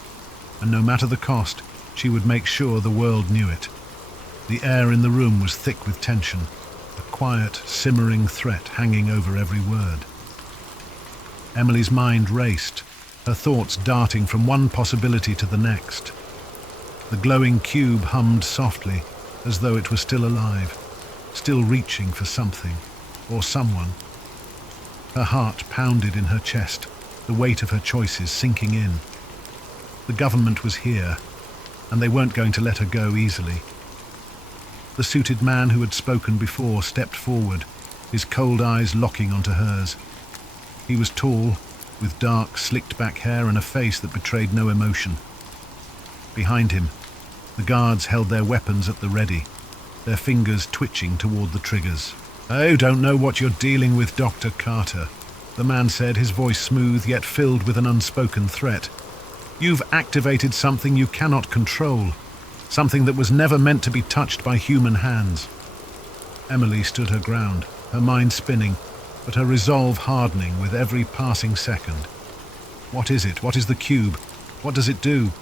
and no matter the cost, she would make sure the world knew it. The air in the room was thick with tension, a quiet, simmering threat hanging over every word. Emily's mind raced, her thoughts darting from one possibility to the next. The glowing cube hummed softly, as though it was still alive, still reaching for something, or someone. Her heart pounded in her chest, the weight of her choices sinking in. The government was here, and they weren't going to let her go easily. The suited man who had spoken before stepped forward, his cold eyes locking onto hers. He was tall, with dark, slicked-back hair and a face that betrayed no emotion. Behind him, the guards held their weapons at the ready, their fingers twitching toward the triggers. "I don't know what you're dealing with, Dr. Carter," the man said, his voice smooth yet filled with an unspoken threat. "You've activated something you cannot control, something that was never meant to be touched by human hands." Emily stood her ground, her mind spinning, but her resolve hardening with every passing second. "What is it? What is the cube? What does it do?"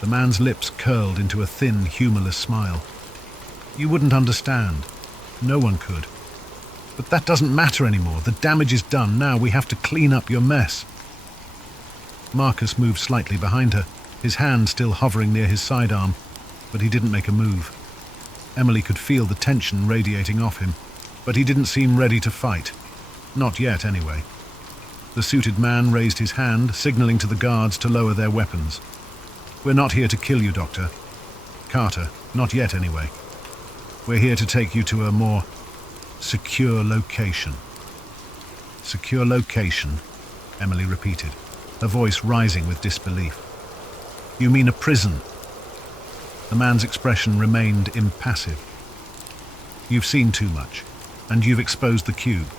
The man's lips curled into a thin, humorless smile. "You wouldn't understand. No one could. But that doesn't matter anymore. The damage is done. Now we have to clean up your mess." Marcus moved slightly behind her, his hand still hovering near his sidearm, but he didn't make a move. Emily could feel the tension radiating off him, but he didn't seem ready to fight. Not yet, anyway. The suited man raised his hand, signaling to the guards to lower their weapons. "We're not here to kill you, Doctor Carter. Not yet, anyway. We're here to take you to a more secure location." "Secure location," Emily repeated, her voice rising with disbelief. "You mean a prison?" The man's expression remained impassive. "You've seen too much, and you've exposed the cube.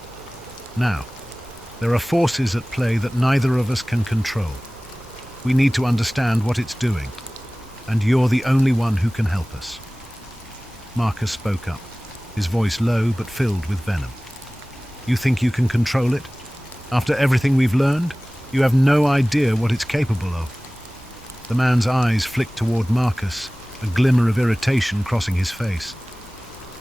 Now, there are forces at play that neither of us can control. We need to understand what it's doing, and you're the only one who can help us." Marcus spoke up, his voice low but filled with venom. "You think you can control it? After everything we've learned, you have no idea what it's capable of." The man's eyes flicked toward Marcus, a glimmer of irritation crossing his face.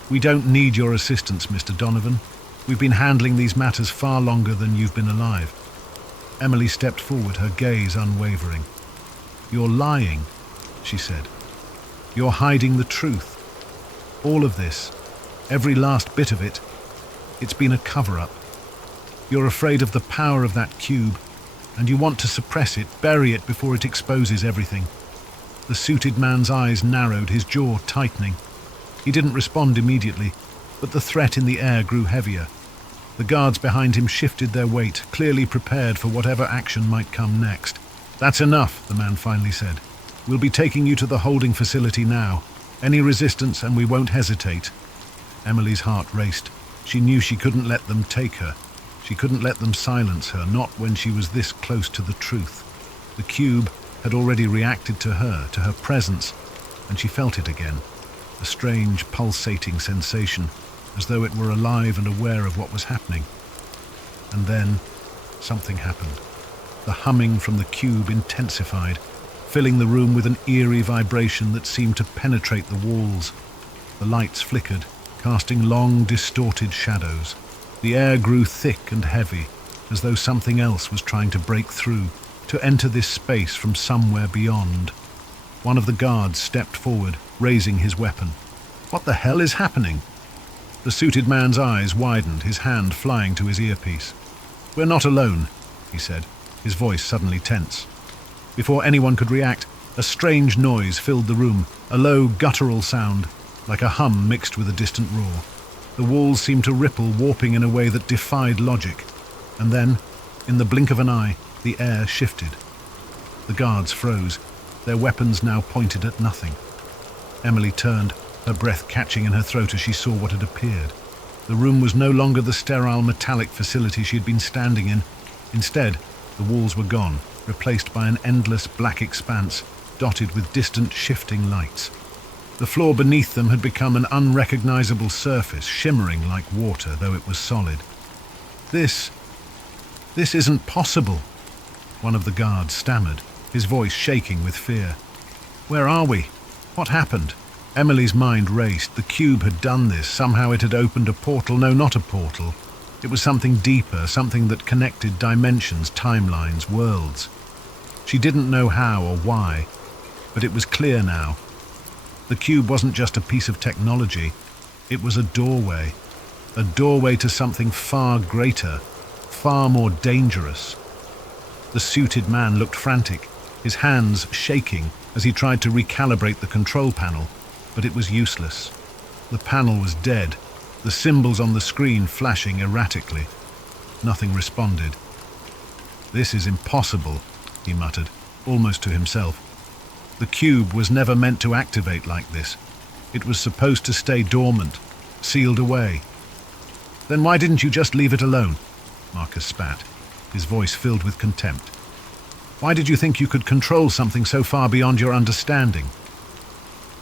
"We don't need your assistance, Mr. Donovan. We've been handling these matters far longer than you've been alive." Emily stepped forward, her gaze unwavering. "You're lying," she said. "You're hiding the truth. All of this, every last bit of it, it's been a cover-up. You're afraid of the power of that cube, and you want to suppress it, bury it before it exposes everything." The suited man's eyes narrowed, his jaw tightening. He didn't respond immediately, but the threat in the air grew heavier. The guards behind him shifted their weight, clearly prepared for whatever action might come next. "That's enough," the man finally said. "We'll be taking you to the holding facility now. Any resistance and we won't hesitate." Emily's heart raced. She knew she couldn't let them take her. She couldn't let them silence her, not when she was this close to the truth. The cube had already reacted to her presence, and she felt it again. A strange, pulsating sensation, as though it were alive and aware of what was happening. And then, something happened. The humming from the cube intensified, filling the room with an eerie vibration that seemed to penetrate the walls. The lights flickered, casting long, distorted shadows. The air grew thick and heavy, as though something else was trying to break through, to enter this space from somewhere beyond. One of the guards stepped forward, raising his weapon. "What the hell is happening?" The suited man's eyes widened, his hand flying to his earpiece. "We're not alone," he said, his voice suddenly tense. Before anyone could react, a strange noise filled the room, a low, guttural sound, like a hum mixed with a distant roar. The walls seemed to ripple, warping in a way that defied logic. And then, in the blink of an eye, the air shifted. The guards froze, their weapons now pointed at nothing. Emily turned, her breath catching in her throat as she saw what had appeared. The room was no longer the sterile metallic facility she had been standing in. Instead, the walls were gone, replaced by an endless black expanse, dotted with distant, shifting lights. The floor beneath them had become an unrecognizable surface, shimmering like water, though it was solid. This isn't possible," one of the guards stammered, his voice shaking with fear. "Where are we? What happened?" Emily's mind raced. The cube had done this. Somehow it had opened a portal. No, not a portal. It was something deeper, something that connected dimensions, timelines, worlds. She didn't know how or why, but it was clear now. The cube wasn't just a piece of technology. It was a doorway to something far greater, far more dangerous. The suited man looked frantic, his hands shaking as he tried to recalibrate the control panel, but it was useless. The panel was dead, the symbols on the screen flashing erratically. Nothing responded. "This is impossible," he muttered, almost to himself. The cube was never meant to activate like this. It was supposed to stay dormant, sealed away. Then why didn't you just leave it alone? Marcus spat, his voice filled with contempt. Why did you think you could control something so far beyond your understanding?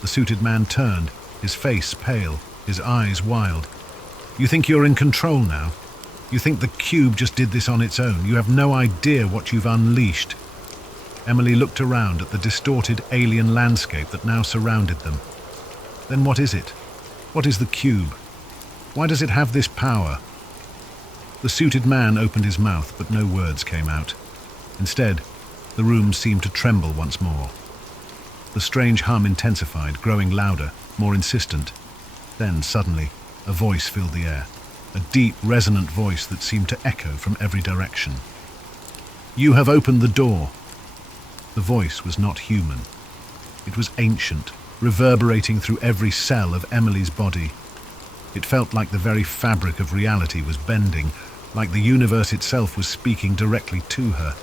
The suited man turned, his face pale, his eyes wild. You think you're in control now? You think the cube just did this on its own? You have no idea what you've unleashed. Emily looked around at the distorted alien landscape that now surrounded them. Then what is it? What is the cube? Why does it have this power? The suited man opened his mouth, but no words came out. Instead, the room seemed to tremble once more. The strange hum intensified, growing louder, more insistent. Then, suddenly, a voice filled the air, a deep, resonant voice that seemed to echo from every direction. You have opened the door. The voice was not human. It was ancient, reverberating through every cell of Emily's body. It felt like the very fabric of reality was bending, like the universe itself was speaking directly to her.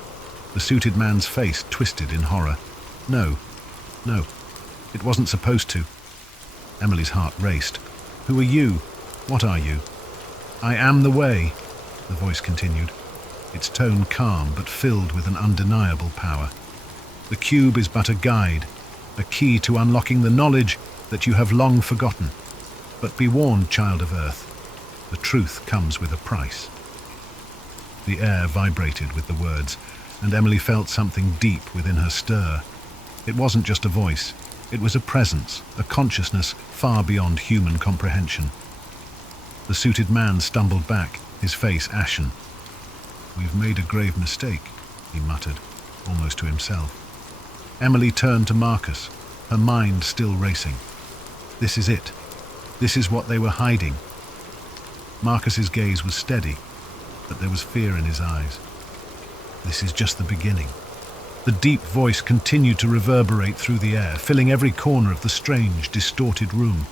The suited man's face twisted in horror. No, it wasn't supposed to. Emily's heart raced. Who are you? What are you? I am the way, the voice continued, its tone calm but filled with an undeniable power. The cube is but a guide, a key to unlocking the knowledge that you have long forgotten. But be warned, child of Earth, the truth comes with a price. The air vibrated with the words, and Emily felt something deep within her stir. It wasn't just a voice, it was a presence, a consciousness far beyond human comprehension. The suited man stumbled back, his face ashen. We've made a grave mistake, he muttered, almost to himself. Emily turned to Marcus, her mind still racing. This is it. This is what they were hiding. Marcus's gaze was steady, but there was fear in his eyes. This is just the beginning. The deep voice continued to reverberate through the air, filling every corner of the strange, distorted room.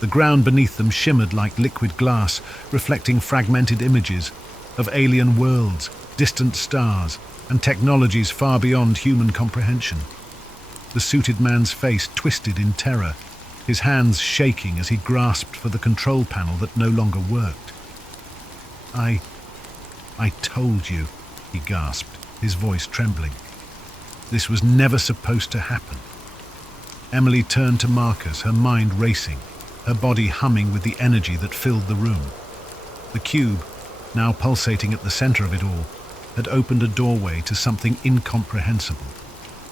The ground beneath them shimmered like liquid glass, reflecting fragmented images of alien worlds, distant stars, and technologies far beyond human comprehension. The suited man's face twisted in terror, his hands shaking as he grasped for the control panel that no longer worked. I told you, he gasped, his voice trembling. This was never supposed to happen. Emily turned to Marcus, her mind racing, her body humming with the energy that filled the room. The cube, now pulsating at the center of it all, had opened a doorway to something incomprehensible,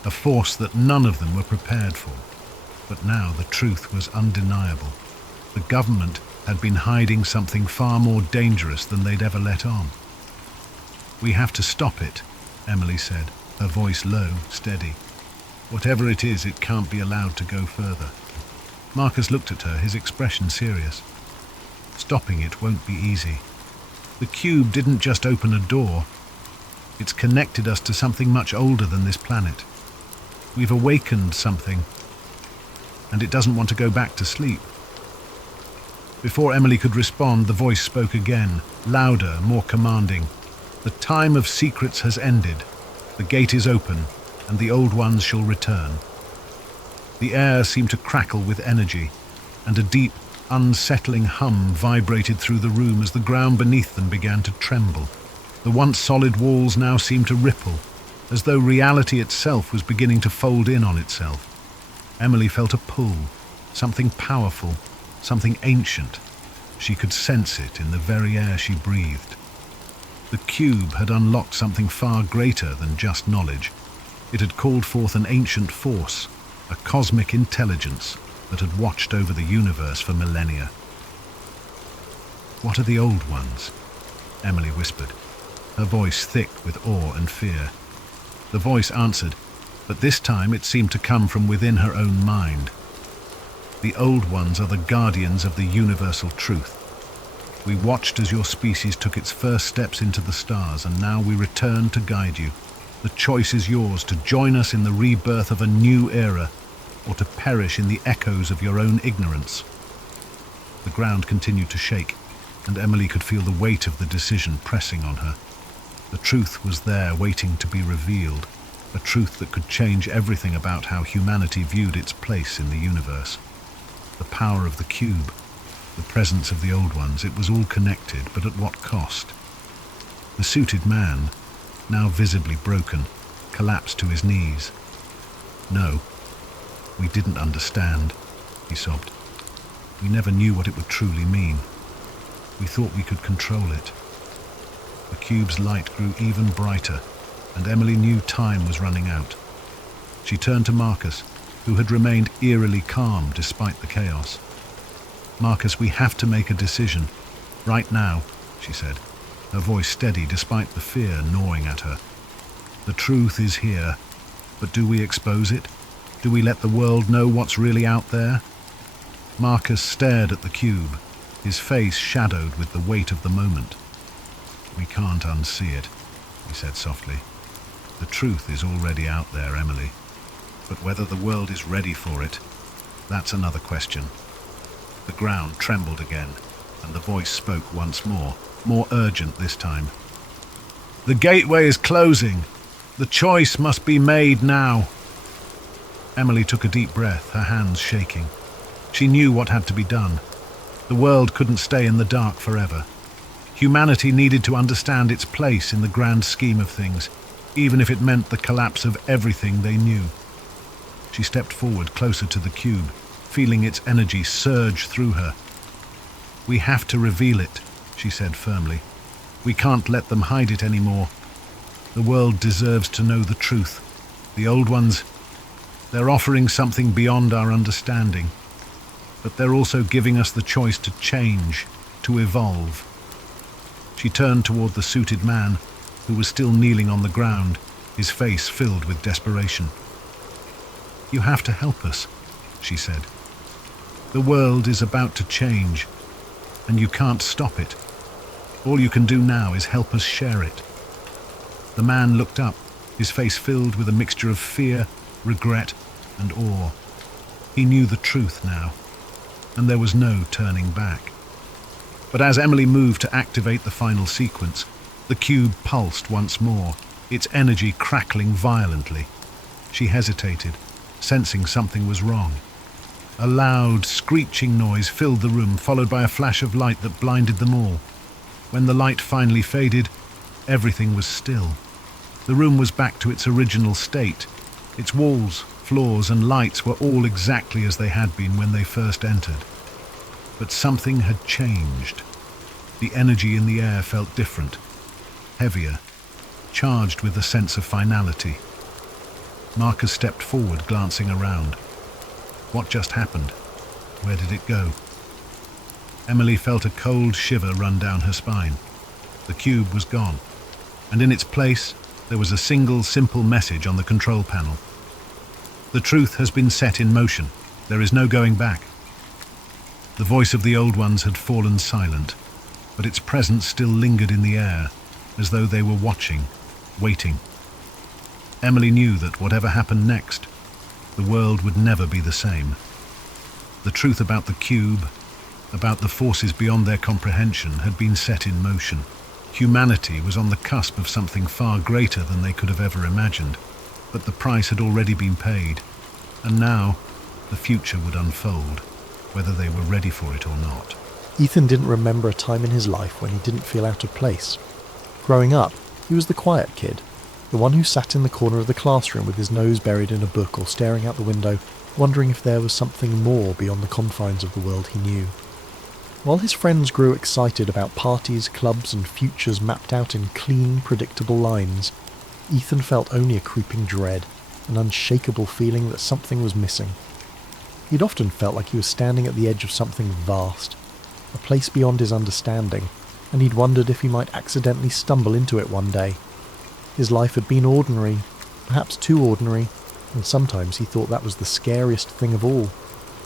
a force that none of them were prepared for. But now the truth was undeniable. The government had been hiding something far more dangerous than they'd ever let on. We have to stop it, Emily said, her voice low, steady. Whatever it is, it can't be allowed to go further. Marcus looked at her, his expression serious. Stopping it won't be easy. The cube didn't just open a door. It's connected us to something much older than this planet. We've awakened something, and it doesn't want to go back to sleep. Before Emily could respond, the voice spoke again, louder, more commanding. The time of secrets has ended. The gate is open, and the old ones shall return. The air seemed to crackle with energy, and a deep, unsettling hum vibrated through the room as the ground beneath them began to tremble. The once solid walls now seemed to ripple, as though reality itself was beginning to fold in on itself. Emily felt a pull, something powerful, something ancient. She could sense it in the very air she breathed. The cube had unlocked something far greater than just knowledge. It had called forth an ancient force, a cosmic intelligence that had watched over the universe for millennia. What are the old ones? Emily whispered, her voice thick with awe and fear. The voice answered, but this time it seemed to come from within her own mind. The old ones are the guardians of the universal truth. We watched as your species took its first steps into the stars, and now we return to guide you. The choice is yours, to join us in the rebirth of a new era, or to perish in the echoes of your own ignorance. The ground continued to shake, and Emily could feel the weight of the decision pressing on her. The truth was there, waiting to be revealed, a truth that could change everything about how humanity viewed its place in the universe. The power of the cube, The presence of the old ones, it was all connected, but at what cost? The suited man, now visibly broken, collapsed to his knees. "No, we didn't understand," he sobbed. "We never knew what it would truly mean. We thought we could control it." The cube's light grew even brighter, and Emily knew time was running out. She turned to Marcus, who had remained eerily calm despite the chaos. "Marcus, we have to make a decision. Right now," she said, her voice steady despite the fear gnawing at her. "The truth is here, but do we expose it? Do we let the world know what's really out there?" Marcus stared at the cube, his face shadowed with the weight of the moment. "We can't unsee it," he said softly. "The truth is already out there, Emily. But whether the world is ready for it, that's another question." The ground trembled again, and the voice spoke once more urgent this time. "The gateway is closing. The choice must be made now." Emily took a deep breath, her hands shaking. She knew what had to be done. The world couldn't stay in the dark forever. Humanity needed to understand its place in the grand scheme of things, even if it meant the collapse of everything they knew. She stepped forward closer to the cube, feeling its energy surge through her. "We have to reveal it," she said firmly. "We can't let them hide it anymore. The world deserves to know the truth. The old ones, they're offering something beyond our understanding. But they're also giving us the choice to change, to evolve." She turned toward the suited man, who was still kneeling on the ground, his face filled with desperation. "You have to help us," she said. "The world is about to change, and you can't stop it. All you can do now is help us share it." The man looked up, his face filled with a mixture of fear, regret, and awe. He knew the truth now, and there was no turning back. But as Emily moved to activate the final sequence, the cube pulsed once more, its energy crackling violently. She hesitated, sensing something was wrong. A loud, screeching noise filled the room, followed by a flash of light that blinded them all. When the light finally faded, everything was still. The room was back to its original state. Its walls, floors, and lights were all exactly as they had been when they first entered. But something had changed. The energy in the air felt different, heavier, charged with a sense of finality. Marcus stepped forward, glancing around. What just happened? Where did it go? Emily felt a cold shiver run down her spine. The cube was gone, and in its place there was a single, simple message on the control panel. "The truth has been set in motion. There is no going back." The voice of the old ones had fallen silent, but its presence still lingered in the air, as though they were watching, waiting. Emily knew that whatever happened next, the world would never be the same. The truth about the cube, about the forces beyond their comprehension, had been set in motion. Humanity was on the cusp of something far greater than they could have ever imagined, but the price had already been paid, and now the future would unfold, whether they were ready for it or not. Ethan didn't remember a time in his life when he didn't feel out of place. Growing up, he was the quiet kid, the one who sat in the corner of the classroom with his nose buried in a book or staring out the window, wondering if there was something more beyond the confines of the world he knew. While his friends grew excited about parties, clubs, and futures mapped out in clean, predictable lines, Ethan felt only a creeping dread, an unshakable feeling that something was missing. He'd often felt like he was standing at the edge of something vast, a place beyond his understanding, and he'd wondered if he might accidentally stumble into it one day. His life had been ordinary, perhaps too ordinary, and sometimes he thought that was the scariest thing of all.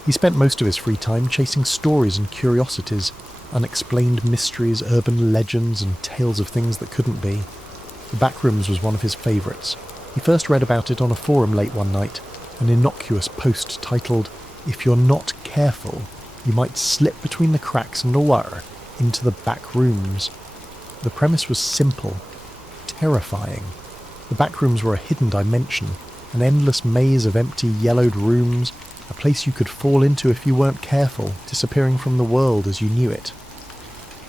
He spent most of his free time chasing stories and curiosities, unexplained mysteries, urban legends, and tales of things that couldn't be. The Backrooms was one of his favourites. He first read about it on a forum late one night, an innocuous post titled, "If you're not careful, you might slip between the cracks in the water into the back rooms." The premise was simple, terrifying. The back rooms were a hidden dimension, an endless maze of empty, yellowed rooms, a place you could fall into if you weren't careful, disappearing from the world as you knew it.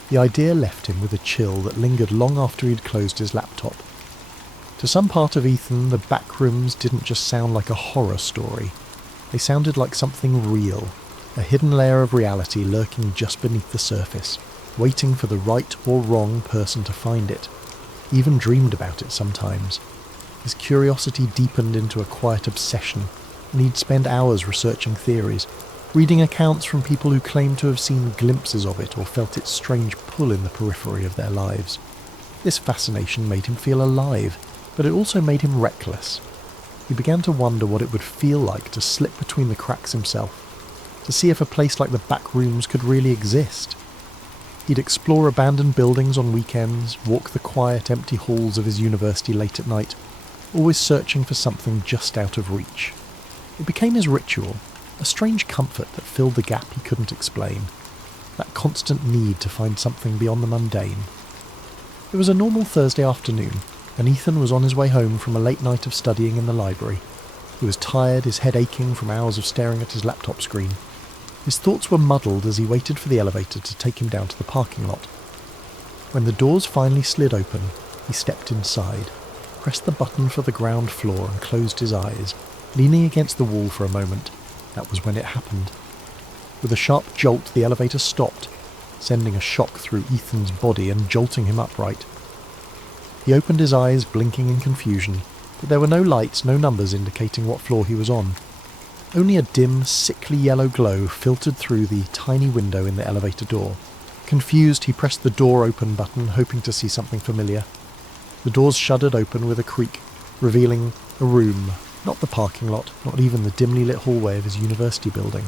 The idea left him with a chill that lingered long after he'd closed his laptop. To some part of Ethan, the back rooms didn't just sound like a horror story. They sounded like something real, a hidden layer of reality lurking just beneath the surface, waiting for the right or wrong person to find it. He even dreamed about it sometimes. His curiosity deepened into a quiet obsession, and he'd spend hours researching theories, reading accounts from people who claimed to have seen glimpses of it or felt its strange pull in the periphery of their lives. This fascination made him feel alive, but it also made him reckless. He began to wonder what it would feel like to slip between the cracks himself, to see if a place like the back rooms could really exist. He'd explore abandoned buildings on weekends, walk the quiet, empty halls of his university late at night, always searching for something just out of reach. It became his ritual, a strange comfort that filled the gap he couldn't explain, that constant need to find something beyond the mundane. It was a normal Thursday afternoon, and Ethan was on his way home from a late night of studying in the library. He was tired, his head aching from hours of staring at his laptop screen. His thoughts were muddled as he waited for the elevator to take him down to the parking lot. When the doors finally slid open, he stepped inside, pressed the button for the ground floor and closed his eyes, leaning against the wall for a moment. That was when it happened. With a sharp jolt, the elevator stopped, sending a shock through Ethan's body and jolting him upright. He opened his eyes, blinking in confusion, but there were no lights, no numbers indicating what floor he was on. Only a dim, sickly yellow glow filtered through the tiny window in the elevator door. Confused, he pressed the door open button, hoping to see something familiar. The doors shuddered open with a creak, revealing a room, not the parking lot, not even the dimly lit hallway of his university building.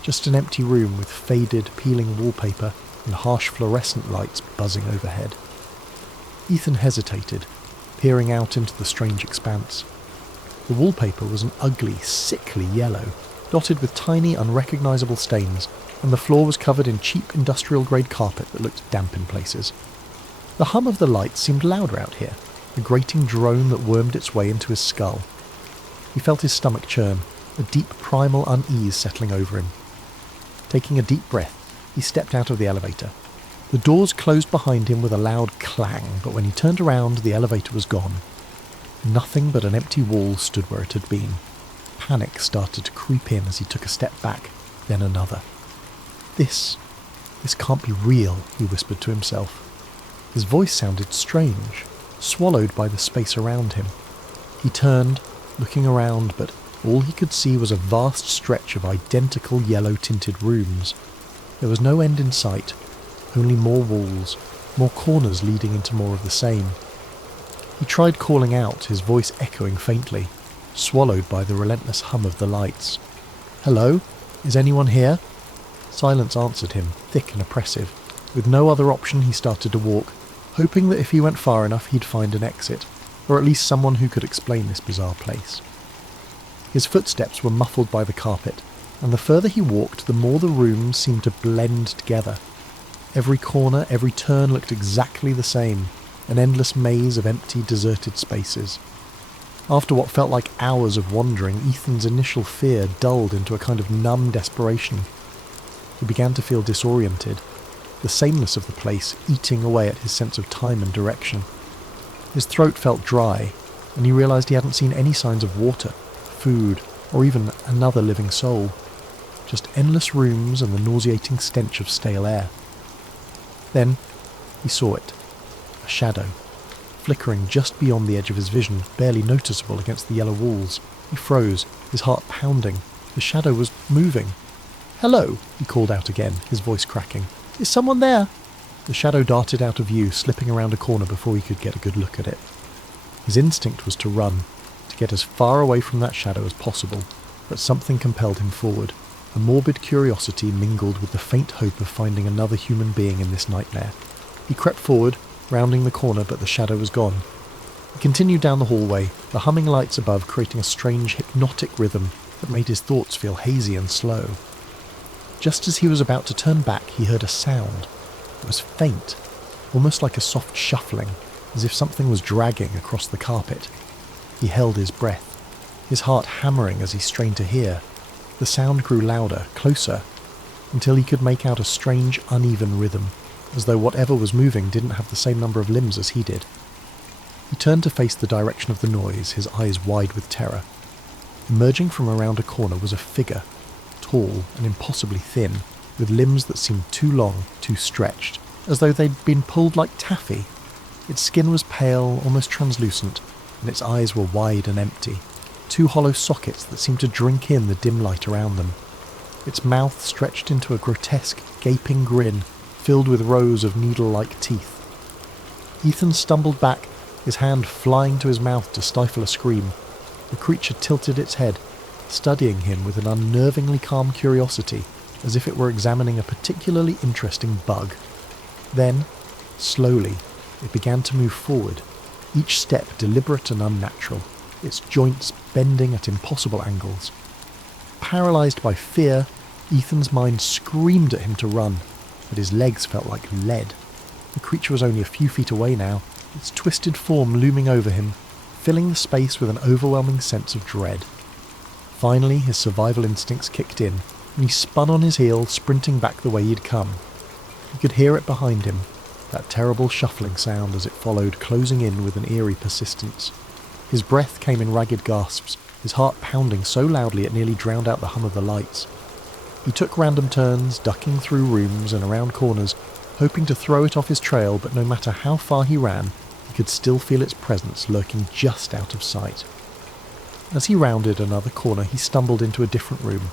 Just an empty room with faded, peeling wallpaper and harsh fluorescent lights buzzing overhead. Ethan hesitated, peering out into the strange expanse. The wallpaper was an ugly, sickly yellow, dotted with tiny, unrecognisable stains, and the floor was covered in cheap industrial-grade carpet that looked damp in places. The hum of the lights seemed louder out here, a grating drone that wormed its way into his skull. He felt his stomach churn, a deep primal unease settling over him. Taking a deep breath, he stepped out of the elevator. The doors closed behind him with a loud clang, but when he turned around, the elevator was gone. Nothing but an empty wall stood where it had been. Panic started to creep in as he took a step back, then another. This can't be real, he whispered to himself. His voice sounded strange, swallowed by the space around him. He turned, looking around, but all he could see was a vast stretch of identical yellow-tinted rooms. There was no end in sight, only more walls, more corners leading into more of the same. He tried calling out, his voice echoing faintly, swallowed by the relentless hum of the lights. "Hello? Is anyone here?" Silence answered him, thick and oppressive. With no other option, he started to walk, hoping that if he went far enough he'd find an exit, or at least someone who could explain this bizarre place. His footsteps were muffled by the carpet, and the further he walked, the more the rooms seemed to blend together. Every corner, every turn looked exactly the same, an endless maze of empty, deserted spaces. After what felt like hours of wandering, Ethan's initial fear dulled into a kind of numb desperation. He began to feel disoriented, the sameness of the place eating away at his sense of time and direction. His throat felt dry, and he realised he hadn't seen any signs of water, food, or even another living soul. Just endless rooms and the nauseating stench of stale air. Then he saw it. A shadow, flickering just beyond the edge of his vision, barely noticeable against the yellow walls. He froze, his heart pounding. The shadow was moving. "Hello," he called out again, his voice cracking. "Is someone there?" The shadow darted out of view, slipping around a corner before he could get a good look at it. His instinct was to run, to get as far away from that shadow as possible, but something compelled him forward. A morbid curiosity mingled with the faint hope of finding another human being in this nightmare. He crept forward, rounding the corner, but the shadow was gone. He continued down the hallway, the humming lights above creating a strange hypnotic rhythm that made his thoughts feel hazy and slow. Just as he was about to turn back, he heard a sound. It was faint, almost like a soft shuffling, as if something was dragging across the carpet. He held his breath, his heart hammering as he strained to hear. The sound grew louder, closer, until he could make out a strange, uneven rhythm, as though whatever was moving didn't have the same number of limbs as he did. He turned to face the direction of the noise, his eyes wide with terror. Emerging from around a corner was a figure, tall and impossibly thin, with limbs that seemed too long, too stretched, as though they'd been pulled like taffy. Its skin was pale, almost translucent, and its eyes were wide and empty, two hollow sockets that seemed to drink in the dim light around them. Its mouth stretched into a grotesque, gaping grin, filled with rows of needle-like teeth. Ethan stumbled back, his hand flying to his mouth to stifle a scream. The creature tilted its head, studying him with an unnervingly calm curiosity, as if it were examining a particularly interesting bug. Then, slowly, it began to move forward, each step deliberate and unnatural, its joints bending at impossible angles. Paralysed by fear, Ethan's mind screamed at him to run, but his legs felt like lead. The creature was only a few feet away now, its twisted form looming over him, filling the space with an overwhelming sense of dread. Finally, his survival instincts kicked in, and he spun on his heel, sprinting back the way he'd come. He could hear it behind him, that terrible shuffling sound as it followed, closing in with an eerie persistence. His breath came in ragged gasps, his heart pounding so loudly it nearly drowned out the hum of the lights. He took random turns, ducking through rooms and around corners, hoping to throw it off his trail, but no matter how far he ran, he could still feel its presence lurking just out of sight. As he rounded another corner, he stumbled into a different room.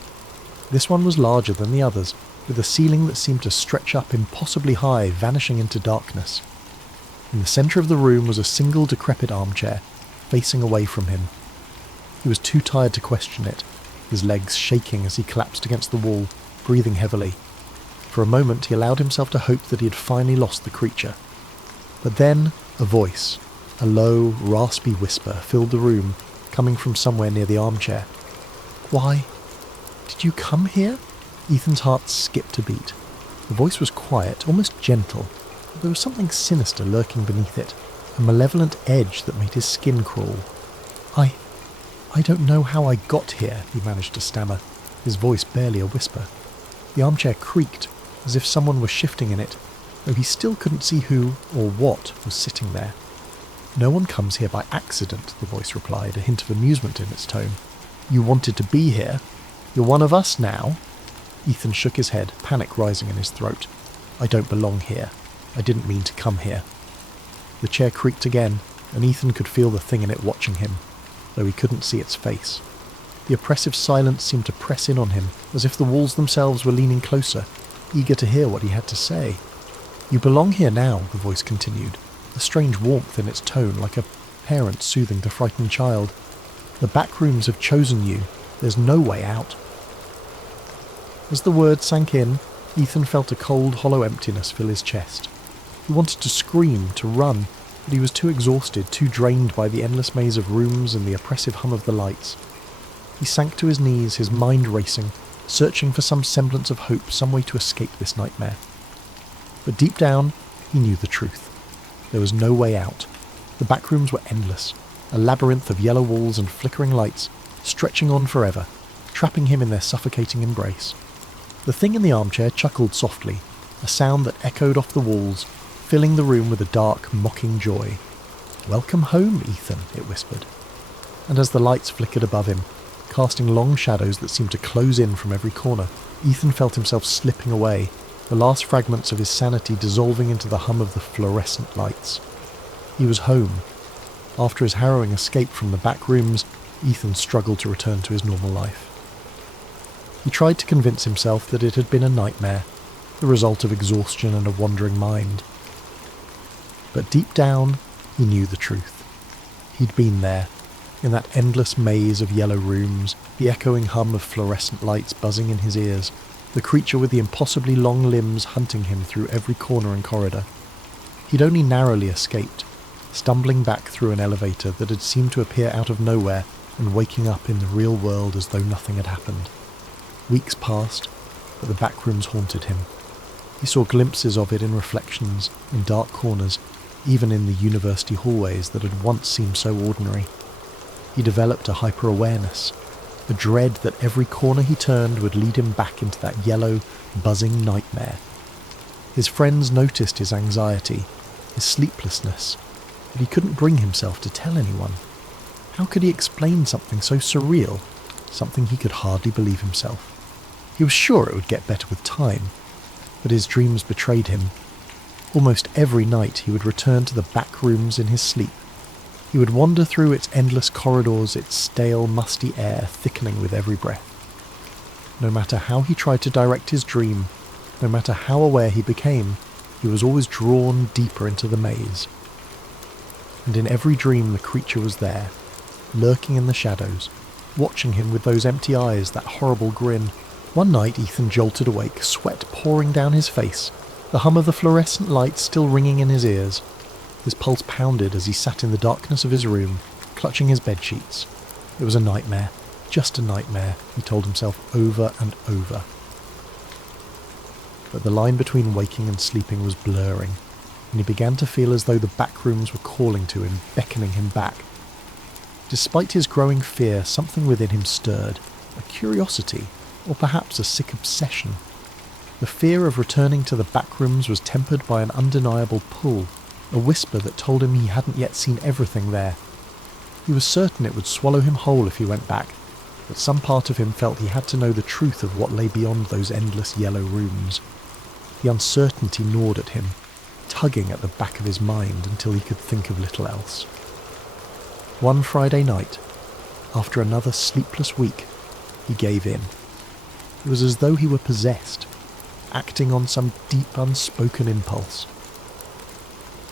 This one was larger than the others, with a ceiling that seemed to stretch up impossibly high, vanishing into darkness. In the centre of the room was a single decrepit armchair, facing away from him. He was too tired to question it, his legs shaking as he collapsed against the wall, breathing heavily. For a moment he allowed himself to hope that he had finally lost the creature. But then a voice, a low, raspy whisper, filled the room, coming from somewhere near the armchair. "Why, did you come here?" Ethan's heart skipped a beat. The voice was quiet, almost gentle, but there was something sinister lurking beneath it, a malevolent edge that made his skin crawl. I don't know how I got here," he managed to stammer, his voice barely a whisper. The armchair creaked, as if someone was shifting in it, though he still couldn't see who or what was sitting there. "No one comes here by accident," the voice replied, a hint of amusement in its tone. "You wanted to be here. You're one of us now." Ethan shook his head, panic rising in his throat. "I don't belong here. I didn't mean to come here." The chair creaked again, and Ethan could feel the thing in it watching him, though he couldn't see its face. The oppressive silence seemed to press in on him, as if the walls themselves were leaning closer, eager to hear what he had to say. "You belong here now," the voice continued, a strange warmth in its tone, like a parent soothing the frightened child. "The back rooms have chosen you. There's no way out." As the words sank in, Ethan felt a cold, hollow emptiness fill his chest. He wanted to scream, to run, but he was too exhausted, too drained by the endless maze of rooms and the oppressive hum of the lights. He sank to his knees, his mind racing, searching for some semblance of hope, some way to escape this nightmare. But deep down, he knew the truth. There was no way out. The back rooms were endless, a labyrinth of yellow walls and flickering lights, stretching on forever, trapping him in their suffocating embrace. The thing in the armchair chuckled softly, a sound that echoed off the walls, filling the room with a dark, mocking joy. "Welcome home, Ethan," it whispered. And as the lights flickered above him, casting long shadows that seemed to close in from every corner, Ethan felt himself slipping away, the last fragments of his sanity dissolving into the hum of the fluorescent lights. He was home. After his harrowing escape from the back rooms, Ethan struggled to return to his normal life. He tried to convince himself that it had been a nightmare, the result of exhaustion and a wandering mind. But deep down, he knew the truth. He'd been there, in that endless maze of yellow rooms, the echoing hum of fluorescent lights buzzing in his ears, the creature with the impossibly long limbs hunting him through every corner and corridor. He'd only narrowly escaped, stumbling back through an elevator that had seemed to appear out of nowhere and waking up in the real world as though nothing had happened. Weeks passed, but the back rooms haunted him. He saw glimpses of it in reflections, in dark corners, even in the university hallways that had once seemed so ordinary. He developed a hyper-awareness. a dread that every corner he turned would lead him back into that yellow, buzzing nightmare. His friends noticed his anxiety, his sleeplessness, but he couldn't bring himself to tell anyone. How could he explain something so surreal, something he could hardly believe himself? He was sure it would get better with time, but his dreams betrayed him. Almost every night he would return to the back rooms in his sleep. He would wander through its endless corridors, its stale, musty air thickening with every breath. No matter how he tried to direct his dream, no matter how aware he became, he was always drawn deeper into the maze. And in every dream the creature was there, lurking in the shadows, watching him with those empty eyes, that horrible grin. One night Ethan jolted awake, sweat pouring down his face, the hum of the fluorescent lights still ringing in his ears. His pulse pounded as he sat in the darkness of his room, clutching his bedsheets. It was a nightmare, just a nightmare, he told himself over and over. But the line between waking and sleeping was blurring, and he began to feel as though the back rooms were calling to him, beckoning him back. Despite his growing fear, something within him stirred, a curiosity, or perhaps a sick obsession. The fear of returning to the back rooms was tempered by an undeniable pull, a whisper that told him he hadn't yet seen everything there. He was certain it would swallow him whole if he went back, but some part of him felt he had to know the truth of what lay beyond those endless yellow rooms. The uncertainty gnawed at him, tugging at the back of his mind until he could think of little else. One Friday night, after another sleepless week, he gave in. It was as though he were possessed, acting on some deep unspoken impulse.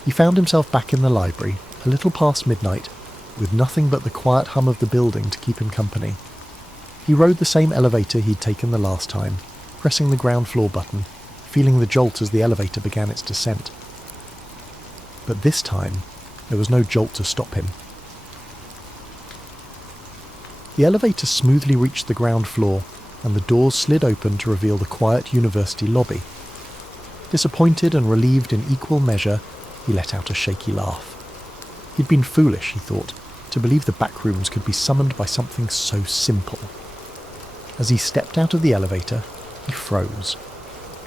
He found himself back in the library, a little past midnight, with nothing but the quiet hum of the building to keep him company. He rode the same elevator he'd taken the last time, pressing the ground floor button, feeling the jolt as the elevator began its descent. But this time, there was no jolt to stop him. The elevator smoothly reached the ground floor, and the doors slid open to reveal the quiet university lobby. Disappointed and relieved in equal measure, he let out a shaky laugh. He'd been foolish, he thought, to believe the back rooms could be summoned by something so simple. As he stepped out of the elevator, he froze.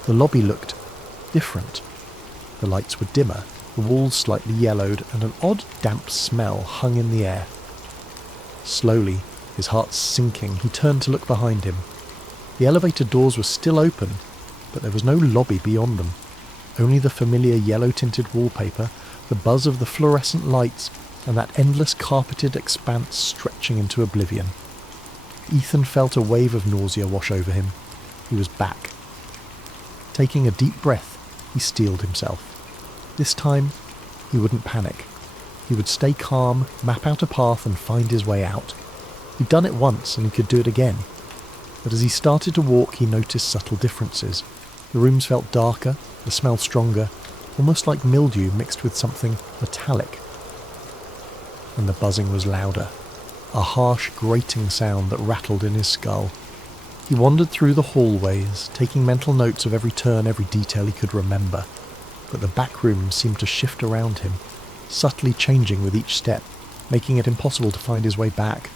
The lobby looked different. The lights were dimmer, the walls slightly yellowed, and an odd damp smell hung in the air. Slowly, his heart sinking, he turned to look behind him. The elevator doors were still open, but there was no lobby beyond them. Only the familiar yellow-tinted wallpaper, the buzz of the fluorescent lights, and that endless carpeted expanse stretching into oblivion. Ethan felt a wave of nausea wash over him. He was back. Taking a deep breath, he steeled himself. This time, he wouldn't panic. He would stay calm, map out a path, and find his way out. He'd done it once, and he could do it again. But as he started to walk, he noticed subtle differences. The rooms felt darker, the smell stronger, almost like mildew mixed with something metallic. And the buzzing was louder, a harsh, grating sound that rattled in his skull. He wandered through the hallways, taking mental notes of every turn, every detail he could remember. But the back rooms seemed to shift around him, subtly changing with each step, making it impossible to find his way back.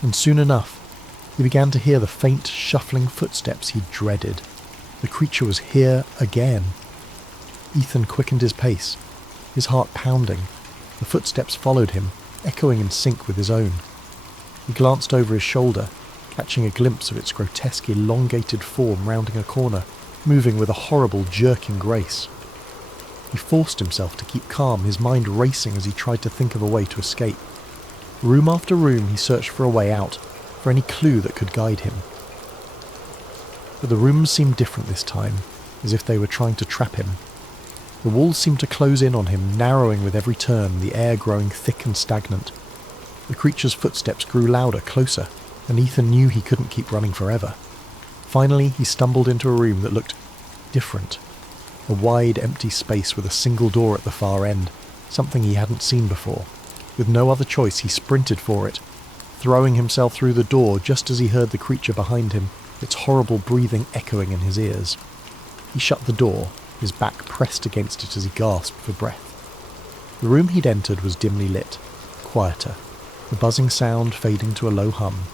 And soon enough, he began to hear the faint, shuffling footsteps he dreaded. The creature was here again. Ethan quickened his pace, his heart pounding. The footsteps followed him, echoing in sync with his own. He glanced over his shoulder, catching a glimpse of its grotesque, elongated form rounding a corner, moving with a horrible, jerking grace. He forced himself to keep calm, his mind racing as he tried to think of a way to escape. Room after room he searched for a way out, for any clue that could guide him. But the rooms seemed different this time, as if they were trying to trap him. The walls seemed to close in on him, narrowing with every turn, the air growing thick and stagnant. The creature's footsteps grew louder, closer, and Ethan knew he couldn't keep running forever. Finally, he stumbled into a room that looked different. A wide, empty space with a single door at the far end, something he hadn't seen before. With no other choice, he sprinted for it, throwing himself through the door just as he heard the creature behind him, its horrible breathing echoing in his ears. He shut the door, his back pressed against it as he gasped for breath. The room he'd entered was dimly lit, quieter, the buzzing sound fading to a low hum.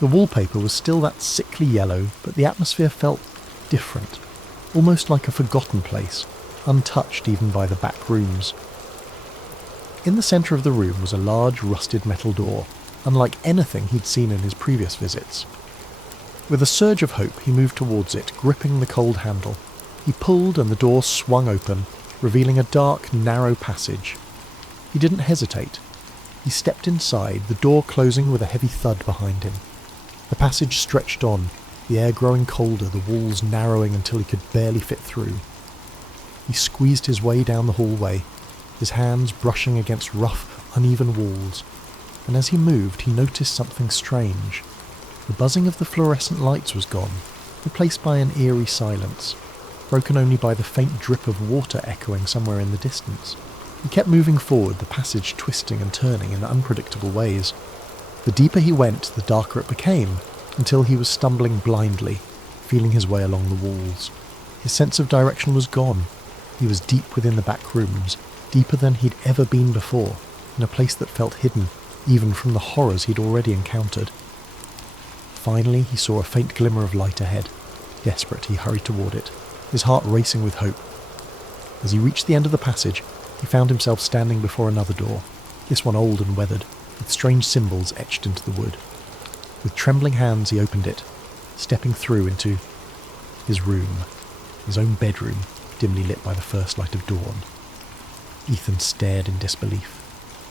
The wallpaper was still that sickly yellow, but the atmosphere felt different, almost like a forgotten place, untouched even by the back rooms. In the centre of the room was a large rusted metal door, unlike anything he'd seen in his previous visits. With a surge of hope, he moved towards it, gripping the cold handle. He pulled and the door swung open, revealing a dark, narrow passage. He didn't hesitate. He stepped inside, the door closing with a heavy thud behind him. The passage stretched on, the air growing colder, the walls narrowing until he could barely fit through. He squeezed his way down the hallway, his hands brushing against rough, uneven walls, and as he moved he noticed something strange. The buzzing of the fluorescent lights was gone, replaced by an eerie silence, broken only by the faint drip of water echoing somewhere in the distance. He kept moving forward, the passage twisting and turning in unpredictable ways. The deeper he went, the darker it became, until he was stumbling blindly, feeling his way along the walls. His sense of direction was gone. He was deep within the back rooms, deeper than he'd ever been before, in a place that felt hidden, even from the horrors he'd already encountered. Finally, he saw a faint glimmer of light ahead. Desperate, he hurried toward it, his heart racing with hope. As he reached the end of the passage, he found himself standing before another door, this one old and weathered, with strange symbols etched into the wood. With trembling hands he opened it, stepping through into his room, his own bedroom, dimly lit by the first light of dawn. Ethan stared in disbelief,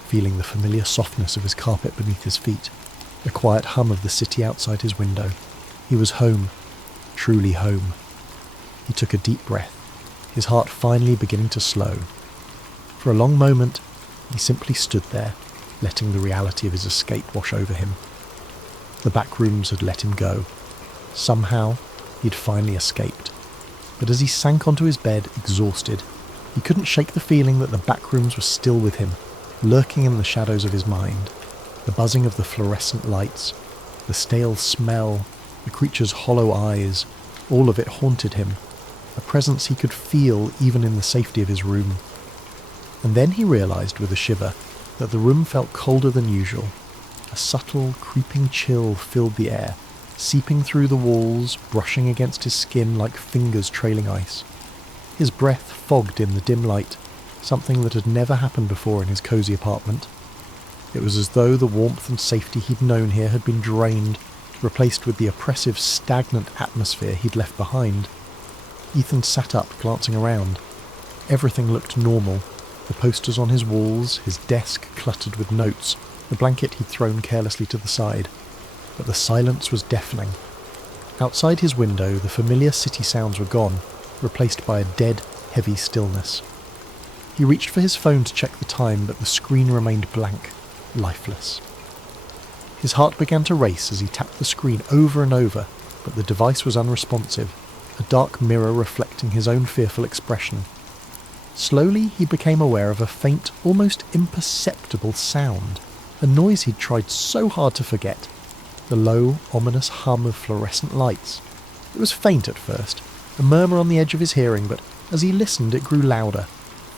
feeling the familiar softness of his carpet beneath his feet, the quiet hum of the city outside his window. He was home, truly home. He took a deep breath, his heart finally beginning to slow. For a long moment, he simply stood there, letting the reality of his escape wash over him. The back rooms had let him go. Somehow, he'd finally escaped. But as he sank onto his bed, exhausted, he couldn't shake the feeling that the back rooms were still with him, lurking in the shadows of his mind. The buzzing of the fluorescent lights, the stale smell, the creature's hollow eyes, all of it haunted him, a presence he could feel even in the safety of his room. And then he realised with a shiver that the room felt colder than usual. A subtle, creeping chill filled the air, seeping through the walls, brushing against his skin like fingers trailing ice. His breath fogged in the dim light, something that had never happened before in his cosy apartment. It was as though the warmth and safety he'd known here had been drained, replaced with the oppressive, stagnant atmosphere he'd left behind. Ethan sat up, glancing around. Everything looked normal. The posters on his walls, his desk cluttered with notes, the blanket he'd thrown carelessly to the side. But the silence was deafening. Outside his window, the familiar city sounds were gone, replaced by a dead, heavy stillness. He reached for his phone to check the time, but the screen remained blank, lifeless. His heart began to race as he tapped the screen over and over, but the device was unresponsive, a dark mirror reflecting his own fearful expression. Slowly he became aware of a faint, almost imperceptible sound, a noise he'd tried so hard to forget. The low, ominous hum of fluorescent lights. It was faint at first, a murmur on the edge of his hearing, but as he listened it grew louder,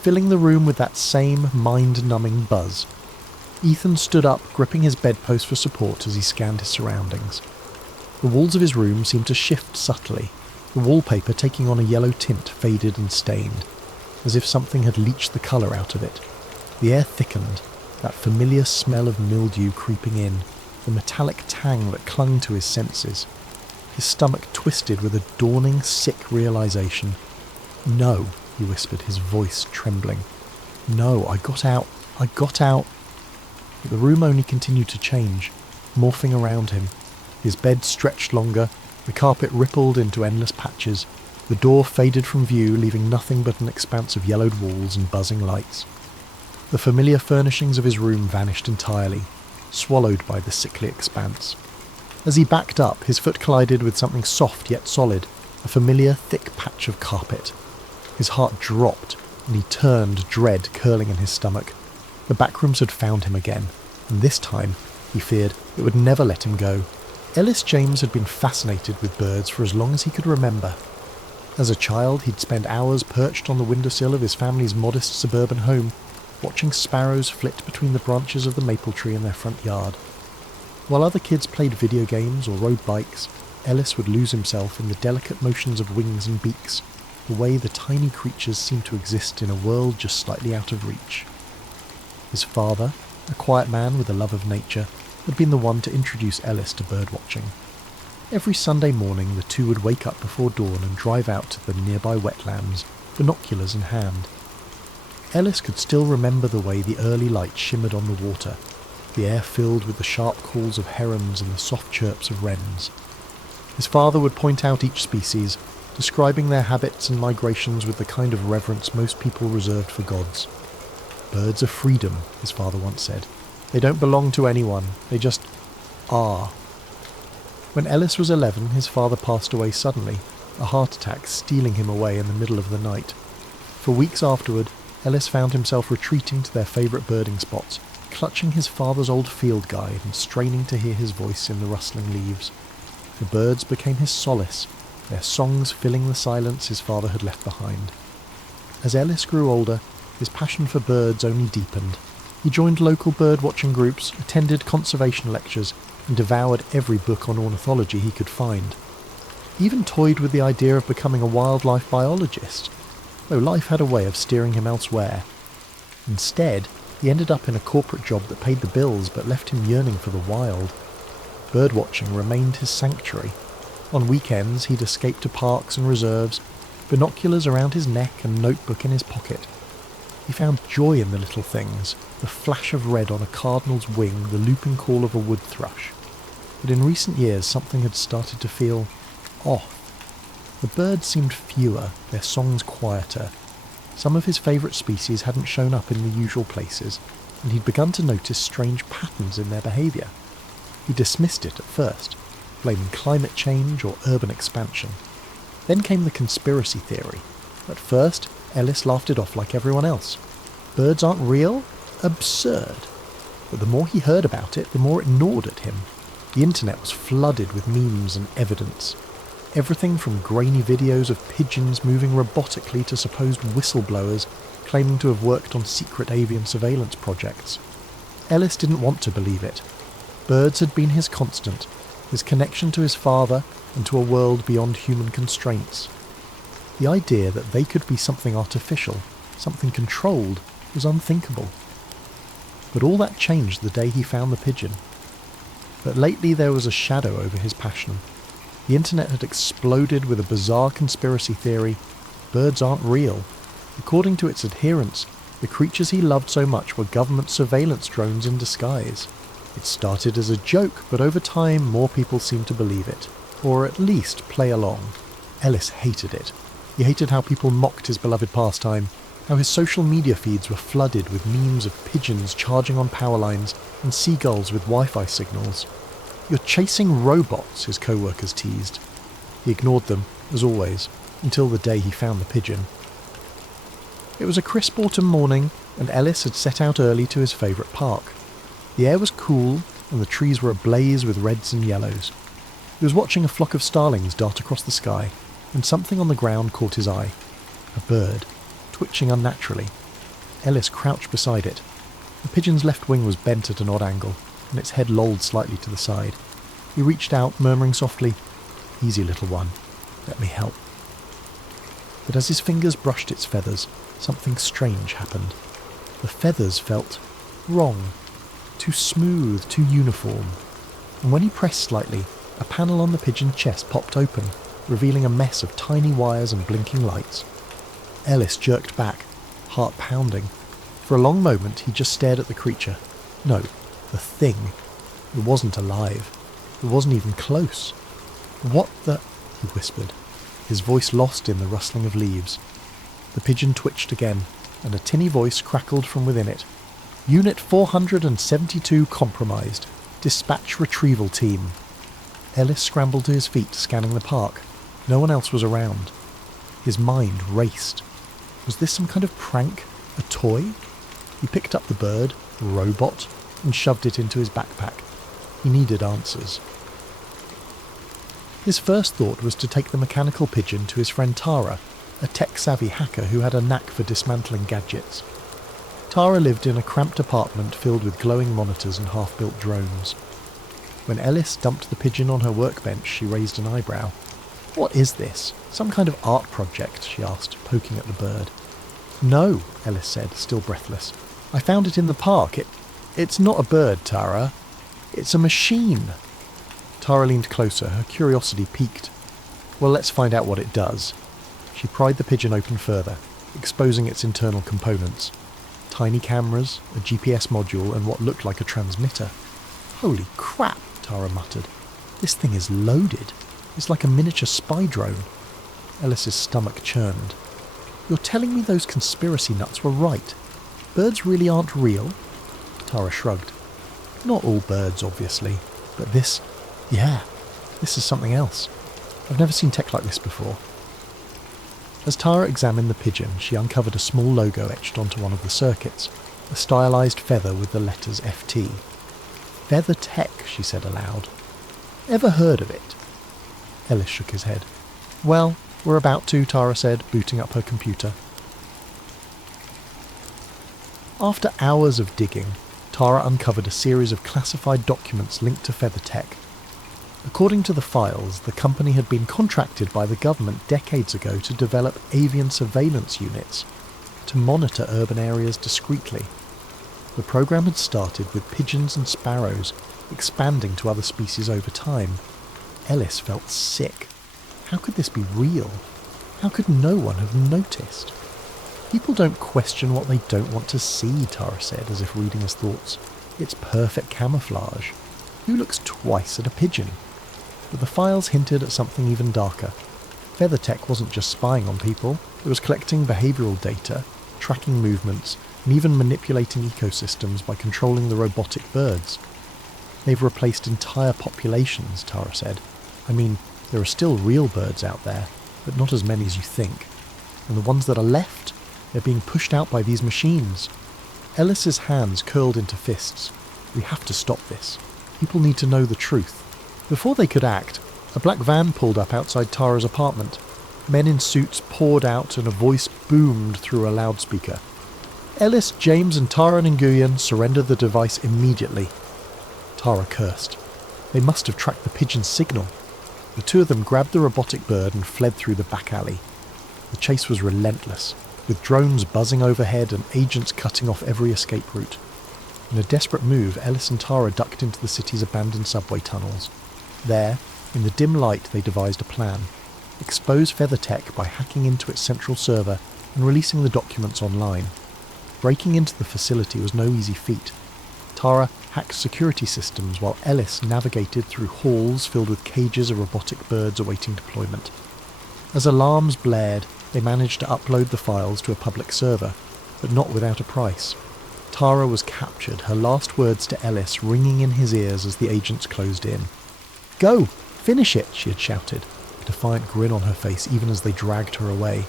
filling the room with that same mind-numbing buzz. Ethan stood up, gripping his bedpost for support as he scanned his surroundings. The walls of his room seemed to shift subtly, the wallpaper taking on a yellow tint, faded and stained, as if something had leached the colour out of it. The air thickened, that familiar smell of mildew creeping in, the metallic tang that clung to his senses. His stomach twisted with a dawning, sick realisation. "No," he whispered, his voice trembling. "No, I got out. But the room only continued to change, morphing around him. His bed stretched longer, the carpet rippled into endless patches, the door faded from view, leaving nothing but an expanse of yellowed walls and buzzing lights. The familiar furnishings of his room vanished entirely, swallowed by the sickly expanse. As he backed up, his foot collided with something soft yet solid, a familiar thick patch of carpet. His heart dropped, and he turned, dread curling in his stomach. The backrooms had found him again, and this time, he feared, it would never let him go. Ellis James had been fascinated with birds for as long as he could remember. As a child, he'd spend hours perched on the windowsill of his family's modest suburban home, watching sparrows flit between the branches of the maple tree in their front yard. While other kids played video games or rode bikes, Ellis would lose himself in the delicate motions of wings and beaks, the way the tiny creatures seemed to exist in a world just slightly out of reach. His father, a quiet man with a love of nature, had been the one to introduce Ellis to birdwatching. Every Sunday morning the two would wake up before dawn and drive out to the nearby wetlands, binoculars in hand. Ellis could still remember the way the early light shimmered on the water, the air filled with the sharp calls of herons and the soft chirps of wrens. His father would point out each species, describing their habits and migrations with the kind of reverence most people reserved for gods. "Birds are freedom," his father once said. "They don't belong to anyone, they just are." When Ellis was 11, his father passed away suddenly, a heart attack stealing him away in the middle of the night. For weeks afterward, Ellis found himself retreating to their favourite birding spots, clutching his father's old field guide and straining to hear his voice in the rustling leaves. The birds became his solace, their songs filling the silence his father had left behind. As Ellis grew older, his passion for birds only deepened. He joined local bird-watching groups, attended conservation lectures, and devoured every book on ornithology he could find. He even toyed with the idea of becoming a wildlife biologist, though life had a way of steering him elsewhere. Instead, he ended up in a corporate job that paid the bills but left him yearning for the wild. Birdwatching remained his sanctuary. On weekends, he'd escape to parks and reserves, binoculars around his neck and notebook in his pocket. He found joy in the little things, the flash of red on a cardinal's wing, the looping call of a wood thrush. But in recent years, something had started to feel off. The birds seemed fewer, their songs quieter. Some of his favourite species hadn't shown up in the usual places, and he'd begun to notice strange patterns in their behaviour. He dismissed it at first, blaming climate change or urban expansion. Then came the conspiracy theory. At first, Ellis laughed it off like everyone else. Birds aren't real? Absurd. But the more he heard about it, the more it gnawed at him. The internet was flooded with memes and evidence. Everything from grainy videos of pigeons moving robotically to supposed whistleblowers claiming to have worked on secret avian surveillance projects. Ellis didn't want to believe it. Birds had been his constant, his connection to his father and to a world beyond human constraints. The idea that they could be something artificial, something controlled, was unthinkable. But all that changed the day he found the pigeon. But lately there was a shadow over his passion. The internet had exploded with a bizarre conspiracy theory. Birds aren't real. According to its adherents, the creatures he loved so much were government surveillance drones in disguise. It started as a joke, but over time more people seemed to believe it, or at least play along. Ellis hated it. He hated how people mocked his beloved pastime, how his social media feeds were flooded with memes of pigeons charging on power lines and seagulls with Wi-Fi signals. "You're chasing robots," his co-workers teased. He ignored them, as always, until the day he found the pigeon. It was a crisp autumn morning, and Ellis had set out early to his favourite park. The air was cool, and the trees were ablaze with reds and yellows. He was watching a flock of starlings dart across the sky, and something on the ground caught his eye. A bird, twitching unnaturally. Ellis crouched beside it. The pigeon's left wing was bent at an odd angle, and its head lolled slightly to the side. He reached out, murmuring softly, "Easy, little one. Let me help." But as his fingers brushed its feathers, something strange happened. The feathers felt wrong, too smooth, too uniform. And when he pressed slightly, a panel on the pigeon's chest popped open, revealing a mess of tiny wires and blinking lights. Ellis jerked back, heart pounding. For a long moment he just stared at the creature. No, the thing. It wasn't alive. It wasn't even close. "What the—" he whispered, his voice lost in the rustling of leaves. The pigeon twitched again, and a tinny voice crackled from within it. "Unit 472 compromised. Dispatch retrieval team." Ellis scrambled to his feet, scanning the park. No one else was around. His mind raced. Was this some kind of prank? A toy? He picked up the bird, a robot, and shoved it into his backpack. He needed answers. His first thought was to take the mechanical pigeon to his friend Tara, a tech-savvy hacker who had a knack for dismantling gadgets. Tara lived in a cramped apartment filled with glowing monitors and half-built drones. When Ellis dumped the pigeon on her workbench, she raised an eyebrow. "What is this? Some kind of art project?" she asked, poking at the bird. "No," Ellis said, still breathless. "I found it in the park. It's not a bird, Tara. It's a machine." Tara leaned closer, her curiosity piqued. "Well, let's find out what it does." She pried the pigeon open further, exposing its internal components. Tiny cameras, a GPS module, and what looked like a transmitter. "Holy crap," Tara muttered. "This thing is loaded. It's like a miniature spy drone." Ellis's stomach churned. "You're telling me those conspiracy nuts were right? Birds really aren't real?" Tara shrugged. "Not all birds, obviously, but this is something else. I've never seen tech like this before." As Tara examined the pigeon, she uncovered a small logo etched onto one of the circuits, a stylized feather with the letters FT. "Feather Tech," she said aloud. "Ever heard of it?" Ellis shook his head. "Well, we're about to," Tara said, booting up her computer. After hours of digging, Tara uncovered a series of classified documents linked to Feather Tech. According to the files, the company had been contracted by the government decades ago to develop avian surveillance units to monitor urban areas discreetly. The program had started with pigeons and sparrows, expanding to other species over time. Ellis felt sick. How could this be real? How could no one have noticed? "People don't question what they don't want to see," Tara said, as if reading his thoughts. "It's perfect camouflage. Who looks twice at a pigeon?" But the files hinted at something even darker. FeatherTech wasn't just spying on people, it was collecting behavioural data, tracking movements, and even manipulating ecosystems by controlling the robotic birds. "They've replaced entire populations," Tara said. "I mean, there are still real birds out there, but not as many as you think. And the ones that are left, they're being pushed out by these machines." Ellis's hands curled into fists. "We have to stop this. People need to know the truth." Before they could act, a black van pulled up outside Tara's apartment. Men in suits poured out and a voice boomed through a loudspeaker. "Ellis, James and Tara Nguyen surrender the device immediately." Tara cursed. They must have tracked the pigeon's signal. The two of them grabbed the robotic bird and fled through the back alley. The chase was relentless, with drones buzzing overhead and agents cutting off every escape route. In a desperate move, Ellis and Tara ducked into the city's abandoned subway tunnels. There, in the dim light, they devised a plan. Expose FeatherTech by hacking into its central server and releasing the documents online. Breaking into the facility was no easy feat. Tara hacked security systems while Ellis navigated through halls filled with cages of robotic birds awaiting deployment. As alarms blared, they managed to upload the files to a public server, but not without a price. Tara was captured, her last words to Ellis ringing in his ears as the agents closed in. "Go! Finish it!" she had shouted, a defiant grin on her face even as they dragged her away.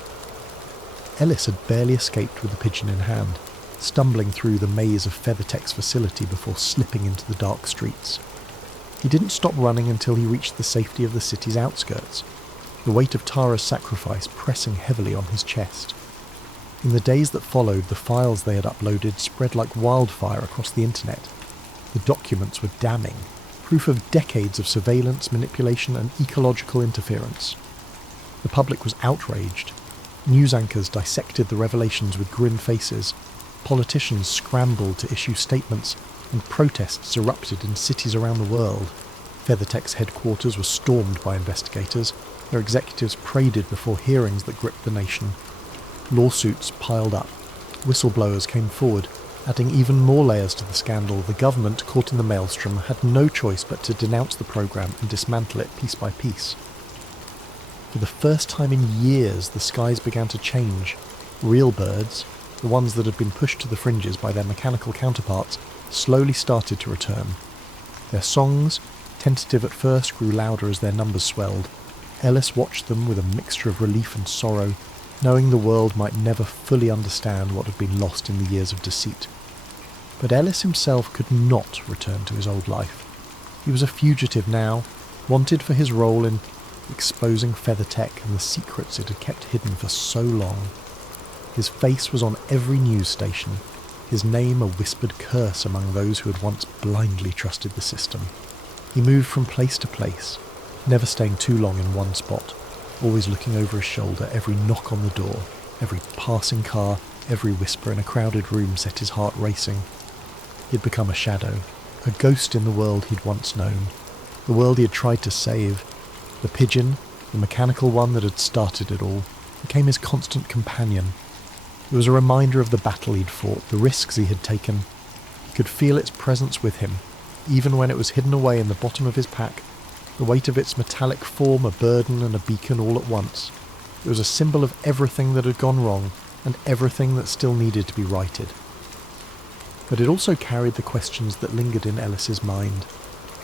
Ellis had barely escaped with the pigeon in hand, stumbling through the maze of FeatherTech's facility before slipping into the dark streets. He didn't stop running until he reached the safety of the city's outskirts, the weight of Tara's sacrifice pressing heavily on his chest. In the days that followed, the files they had uploaded spread like wildfire across the internet. The documents were damning, proof of decades of surveillance, manipulation and ecological interference. The public was outraged. News anchors dissected the revelations with grim faces. Politicians scrambled to issue statements, and protests erupted in cities around the world. FeatherTech's headquarters were stormed by investigators. Their executives paraded before hearings that gripped the nation. Lawsuits piled up. Whistleblowers came forward, adding even more layers to the scandal. The government, caught in the maelstrom, had no choice but to denounce the program and dismantle it piece by piece. For the first time in years, the skies began to change. Real birds, the ones that had been pushed to the fringes by their mechanical counterparts, slowly started to return. Their songs, tentative at first, grew louder as their numbers swelled. Ellis watched them with a mixture of relief and sorrow, knowing the world might never fully understand what had been lost in the years of deceit. But Ellis himself could not return to his old life. He was a fugitive now, wanted for his role in exposing FeatherTech and the secrets it had kept hidden for so long. His face was on every news station, his name a whispered curse among those who had once blindly trusted the system. He moved from place to place, never staying too long in one spot, always looking over his shoulder. Every knock on the door, every passing car, every whisper in a crowded room set his heart racing. He had become a shadow, a ghost in the world he'd once known, the world he had tried to save. The pigeon, the mechanical one that had started it all, became his constant companion. It was a reminder of the battle he'd fought, the risks he had taken. He could feel its presence with him, even when it was hidden away in the bottom of his pack, the weight of its metallic form a burden and a beacon all at once. It was a symbol of everything that had gone wrong and everything that still needed to be righted. But it also carried the questions that lingered in Ellis's mind,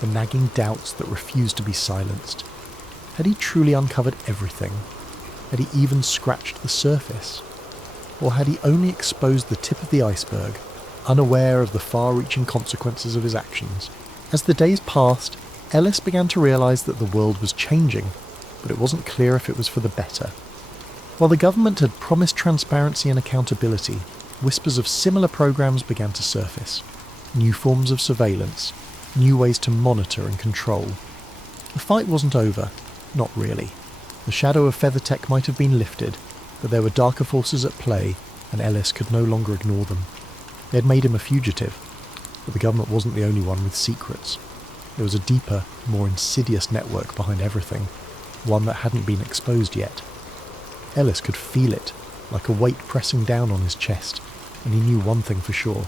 the nagging doubts that refused to be silenced. Had he truly uncovered everything? Had he even scratched the surface? Or had he only exposed the tip of the iceberg, unaware of the far-reaching consequences of his actions? As the days passed, Ellis began to realise that the world was changing, but it wasn't clear if it was for the better. While the government had promised transparency and accountability, whispers of similar programs began to surface. New forms of surveillance, new ways to monitor and control. The fight wasn't over, not really. The shadow of FeatherTech might have been lifted, but there were darker forces at play, and Ellis could no longer ignore them. They had made him a fugitive, but the government wasn't the only one with secrets. There was a deeper, more insidious network behind everything, one that hadn't been exposed yet. Ellis could feel it, like a weight pressing down on his chest, and he knew one thing for sure.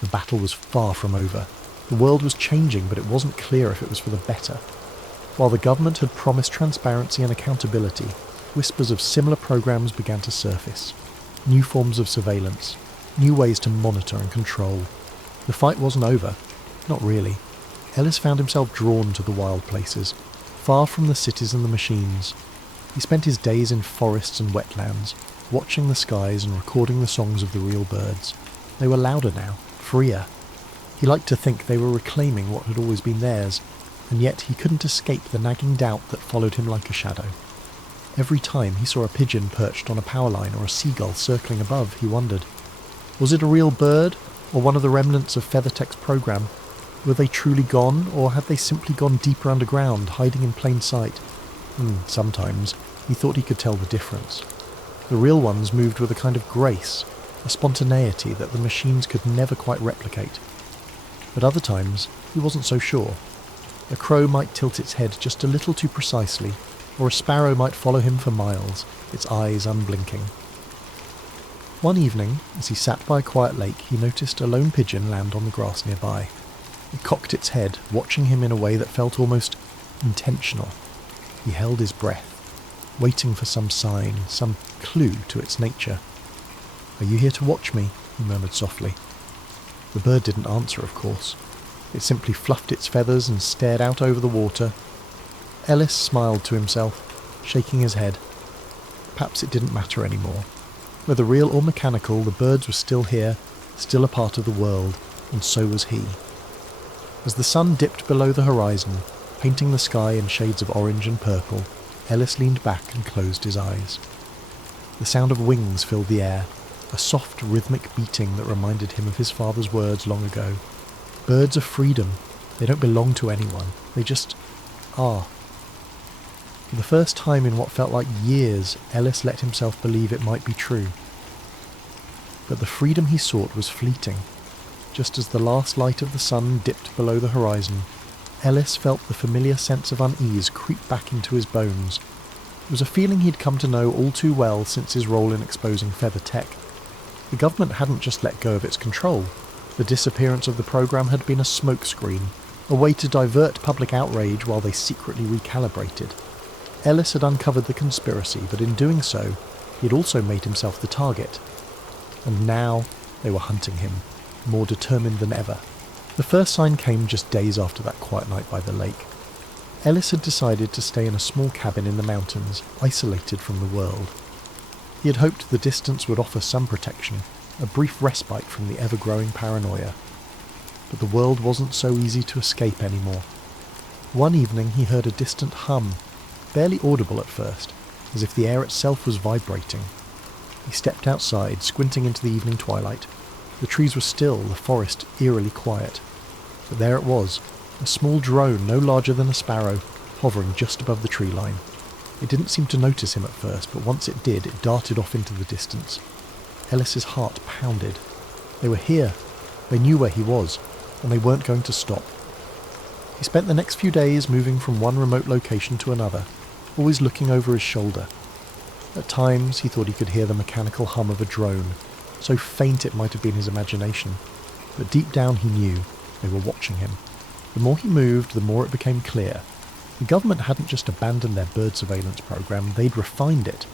The battle was far from over. The world was changing, but it wasn't clear if it was for the better. While the government had promised transparency and accountability, whispers of similar programs began to surface. New forms of surveillance, new ways to monitor and control. The fight wasn't over. Not really. Ellis found himself drawn to the wild places, far from the cities and the machines. He spent his days in forests and wetlands, watching the skies and recording the songs of the real birds. They were louder now, freer. He liked to think they were reclaiming what had always been theirs, and yet he couldn't escape the nagging doubt that followed him like a shadow. Every time he saw a pigeon perched on a power line or a seagull circling above, he wondered, was it a real bird, or one of the remnants of FeatherTech's program? Were they truly gone, or had they simply gone deeper underground, hiding in plain sight? Sometimes he thought he could tell the difference. The real ones moved with a kind of grace, a spontaneity that the machines could never quite replicate. But other times, he wasn't so sure. A crow might tilt its head just a little too precisely, or a sparrow might follow him for miles, its eyes unblinking. One evening, as he sat by a quiet lake, he noticed a lone pigeon land on the grass nearby. It cocked its head, watching him in a way that felt almost intentional. He held his breath, waiting for some sign, some clue to its nature. "Are you here to watch me?" he murmured softly. The bird didn't answer, of course. It simply fluffed its feathers and stared out over the water. Ellis smiled to himself, shaking his head. Perhaps it didn't matter anymore. Whether real or mechanical, the birds were still here, still a part of the world, and so was he. As the sun dipped below the horizon, painting the sky in shades of orange and purple, Ellis leaned back and closed his eyes. The sound of wings filled the air, a soft rhythmic beating that reminded him of his father's words long ago. Birds are freedom. They don't belong to anyone. They just are. For the first time in what felt like years, Ellis let himself believe it might be true. But the freedom he sought was fleeting. Just as the last light of the sun dipped below the horizon, Ellis felt the familiar sense of unease creep back into his bones. It was a feeling he'd come to know all too well since his role in exposing FeatherTech. The government hadn't just let go of its control. The disappearance of the program had been a smokescreen, a way to divert public outrage while they secretly recalibrated. Ellis had uncovered the conspiracy, but in doing so, he had also made himself the target. And now they were hunting him, more determined than ever. The first sign came just days after that quiet night by the lake. Ellis had decided to stay in a small cabin in the mountains, isolated from the world. He had hoped the distance would offer some protection, a brief respite from the ever-growing paranoia. But the world wasn't so easy to escape anymore. One evening he heard a distant hum, barely audible at first, as if the air itself was vibrating. He stepped outside, squinting into the evening twilight. The trees were still, the forest eerily quiet. But there it was, a small drone no larger than a sparrow, hovering just above the tree line. It didn't seem to notice him at first, but once it did, it darted off into the distance. Ellis's heart pounded. They were here. They knew where he was, and they weren't going to stop. He spent the next few days moving from one remote location to another, always looking over his shoulder. At times he thought he could hear the mechanical hum of a drone, so faint it might have been his imagination, but deep down he knew they were watching him. The more he moved, the more it became clear. The government hadn't just abandoned their bird surveillance program, they'd refined it.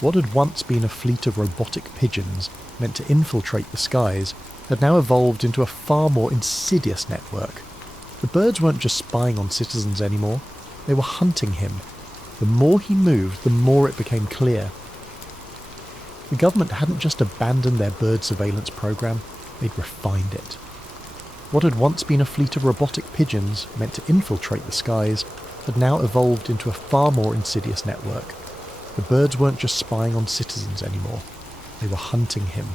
What had once been a fleet of robotic pigeons meant to infiltrate the skies had now evolved into a far more insidious network. The birds weren't just spying on citizens anymore, they were hunting him. The more he moved, the more it became clear. The government hadn't just abandoned their bird surveillance program, they'd refined it. What had once been a fleet of robotic pigeons meant to infiltrate the skies had now evolved into a far more insidious network. The birds weren't just spying on citizens anymore, they were hunting him.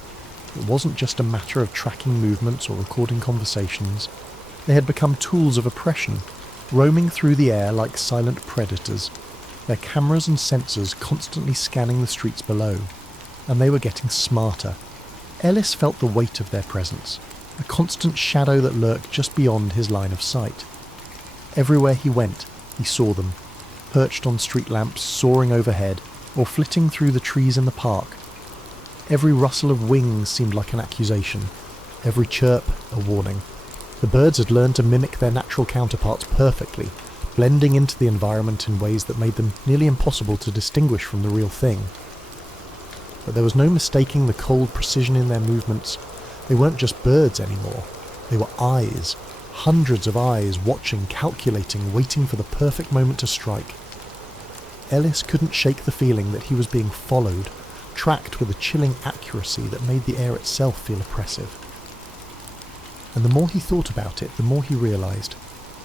It wasn't just a matter of tracking movements or recording conversations. They had become tools of oppression, roaming through the air like silent predators, their cameras and sensors constantly scanning the streets below. And they were getting smarter. Ellis felt the weight of their presence, a constant shadow that lurked just beyond his line of sight. Everywhere he went, he saw them, perched on street lamps soaring overhead, or flitting through the trees in the park. Every rustle of wings seemed like an accusation, every chirp a warning. The birds had learned to mimic their natural counterparts perfectly, blending into the environment in ways that made them nearly impossible to distinguish from the real thing. But there was no mistaking the cold precision in their movements. They weren't just birds anymore. They were eyes, hundreds of eyes, watching, calculating, waiting for the perfect moment to strike. Ellis couldn't shake the feeling that he was being followed, tracked with a chilling accuracy that made the air itself feel oppressive. And the more he thought about it, the more he realised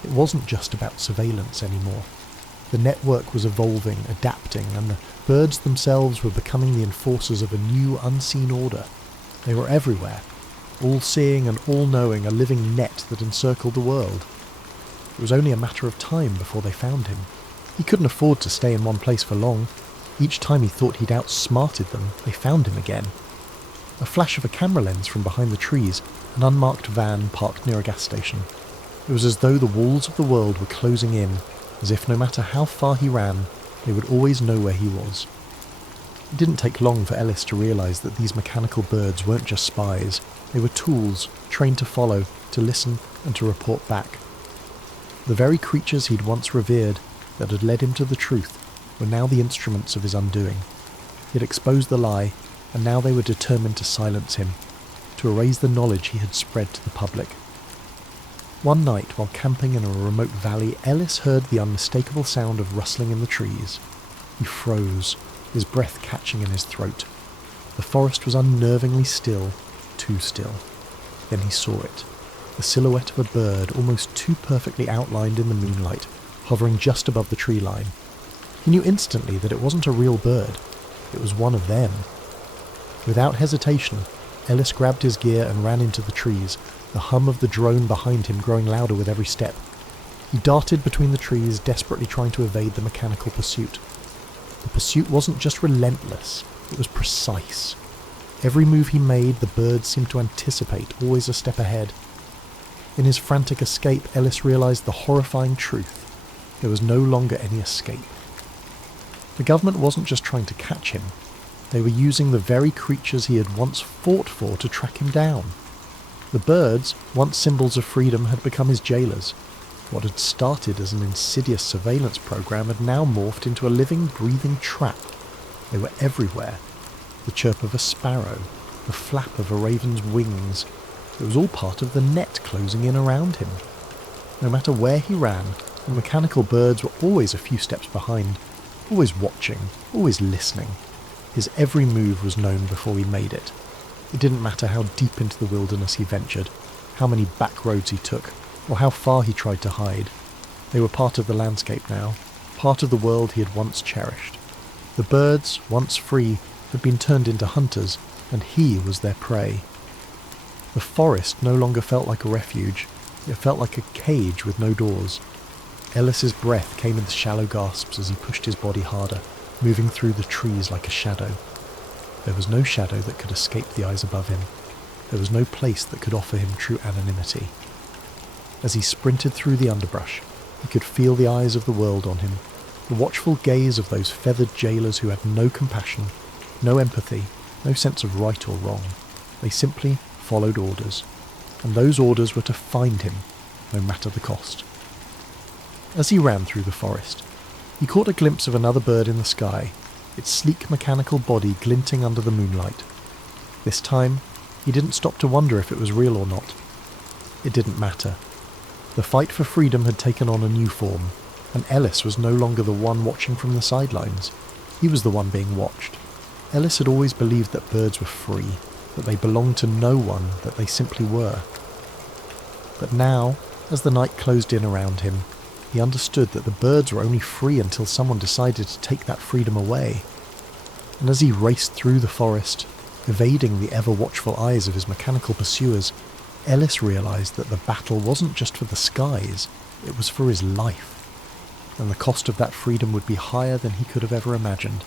it wasn't just about surveillance anymore. The network was evolving, adapting, and the birds themselves were becoming the enforcers of a new, unseen order. They were everywhere, all-seeing and all-knowing, a living net that encircled the world. It was only a matter of time before they found him. He couldn't afford to stay in one place for long. Each time he thought he'd outsmarted them, they found him again. A flash of a camera lens from behind the trees, an unmarked van parked near a gas station. It was as though the walls of the world were closing in, as if no matter how far he ran, they would always know where he was. It didn't take long for Ellis to realise that these mechanical birds weren't just spies. They were tools, trained to follow, to listen, and to report back. The very creatures he'd once revered, that had led him to the truth, were now the instruments of his undoing. He had exposed the lie, and now they were determined to silence him, to erase the knowledge he had spread to the public. One night, while camping in a remote valley, Ellis heard the unmistakable sound of rustling in the trees. He froze, his breath catching in his throat. The forest was unnervingly still, too still. Then he saw it, the silhouette of a bird almost too perfectly outlined in the moonlight, hovering just above the tree line. He knew instantly that it wasn't a real bird, it was one of them. Without hesitation, Ellis grabbed his gear and ran into the trees, the hum of the drone behind him growing louder with every step. He darted between the trees, desperately trying to evade the mechanical pursuit. The pursuit wasn't just relentless, it was precise. Every move he made, the birds seemed to anticipate, always a step ahead. In his frantic escape, Ellis realised the horrifying truth. There was no longer any escape. The government wasn't just trying to catch him. They were using the very creatures he had once fought for to track him down. The birds, once symbols of freedom, had become his jailers. What had started as an insidious surveillance program had now morphed into a living, breathing trap. They were everywhere. The chirp of a sparrow, the flap of a raven's wings. It was all part of the net closing in around him. No matter where he ran, the mechanical birds were always a few steps behind, always watching, always listening. His every move was known before he made it. It didn't matter how deep into the wilderness he ventured, how many back roads he took, or how far he tried to hide. They were part of the landscape now, part of the world he had once cherished. The birds, once free, had been turned into hunters, and he was their prey. The forest no longer felt like a refuge. It felt like a cage with no doors. Ellis's breath came in shallow gasps as he pushed his body harder, moving through the trees like a shadow. There was no shadow that could escape the eyes above him. There was no place that could offer him true anonymity. As he sprinted through the underbrush, he could feel the eyes of the world on him, the watchful gaze of those feathered jailers who had no compassion, no empathy, no sense of right or wrong. They simply followed orders, and those orders were to find him, no matter the cost. As he ran through the forest, he caught a glimpse of another bird in the sky, its sleek mechanical body glinting under the moonlight. This time, he didn't stop to wonder if it was real or not. It didn't matter. The fight for freedom had taken on a new form, and Ellis was no longer the one watching from the sidelines. He was the one being watched. Ellis had always believed that birds were free, that they belonged to no one, that they simply were. But now, as the night closed in around him, he understood that the birds were only free until someone decided to take that freedom away. And as he raced through the forest, evading the ever-watchful eyes of his mechanical pursuers, Ellis realised that the battle wasn't just for the skies, it was for his life. And the cost of that freedom would be higher than he could have ever imagined.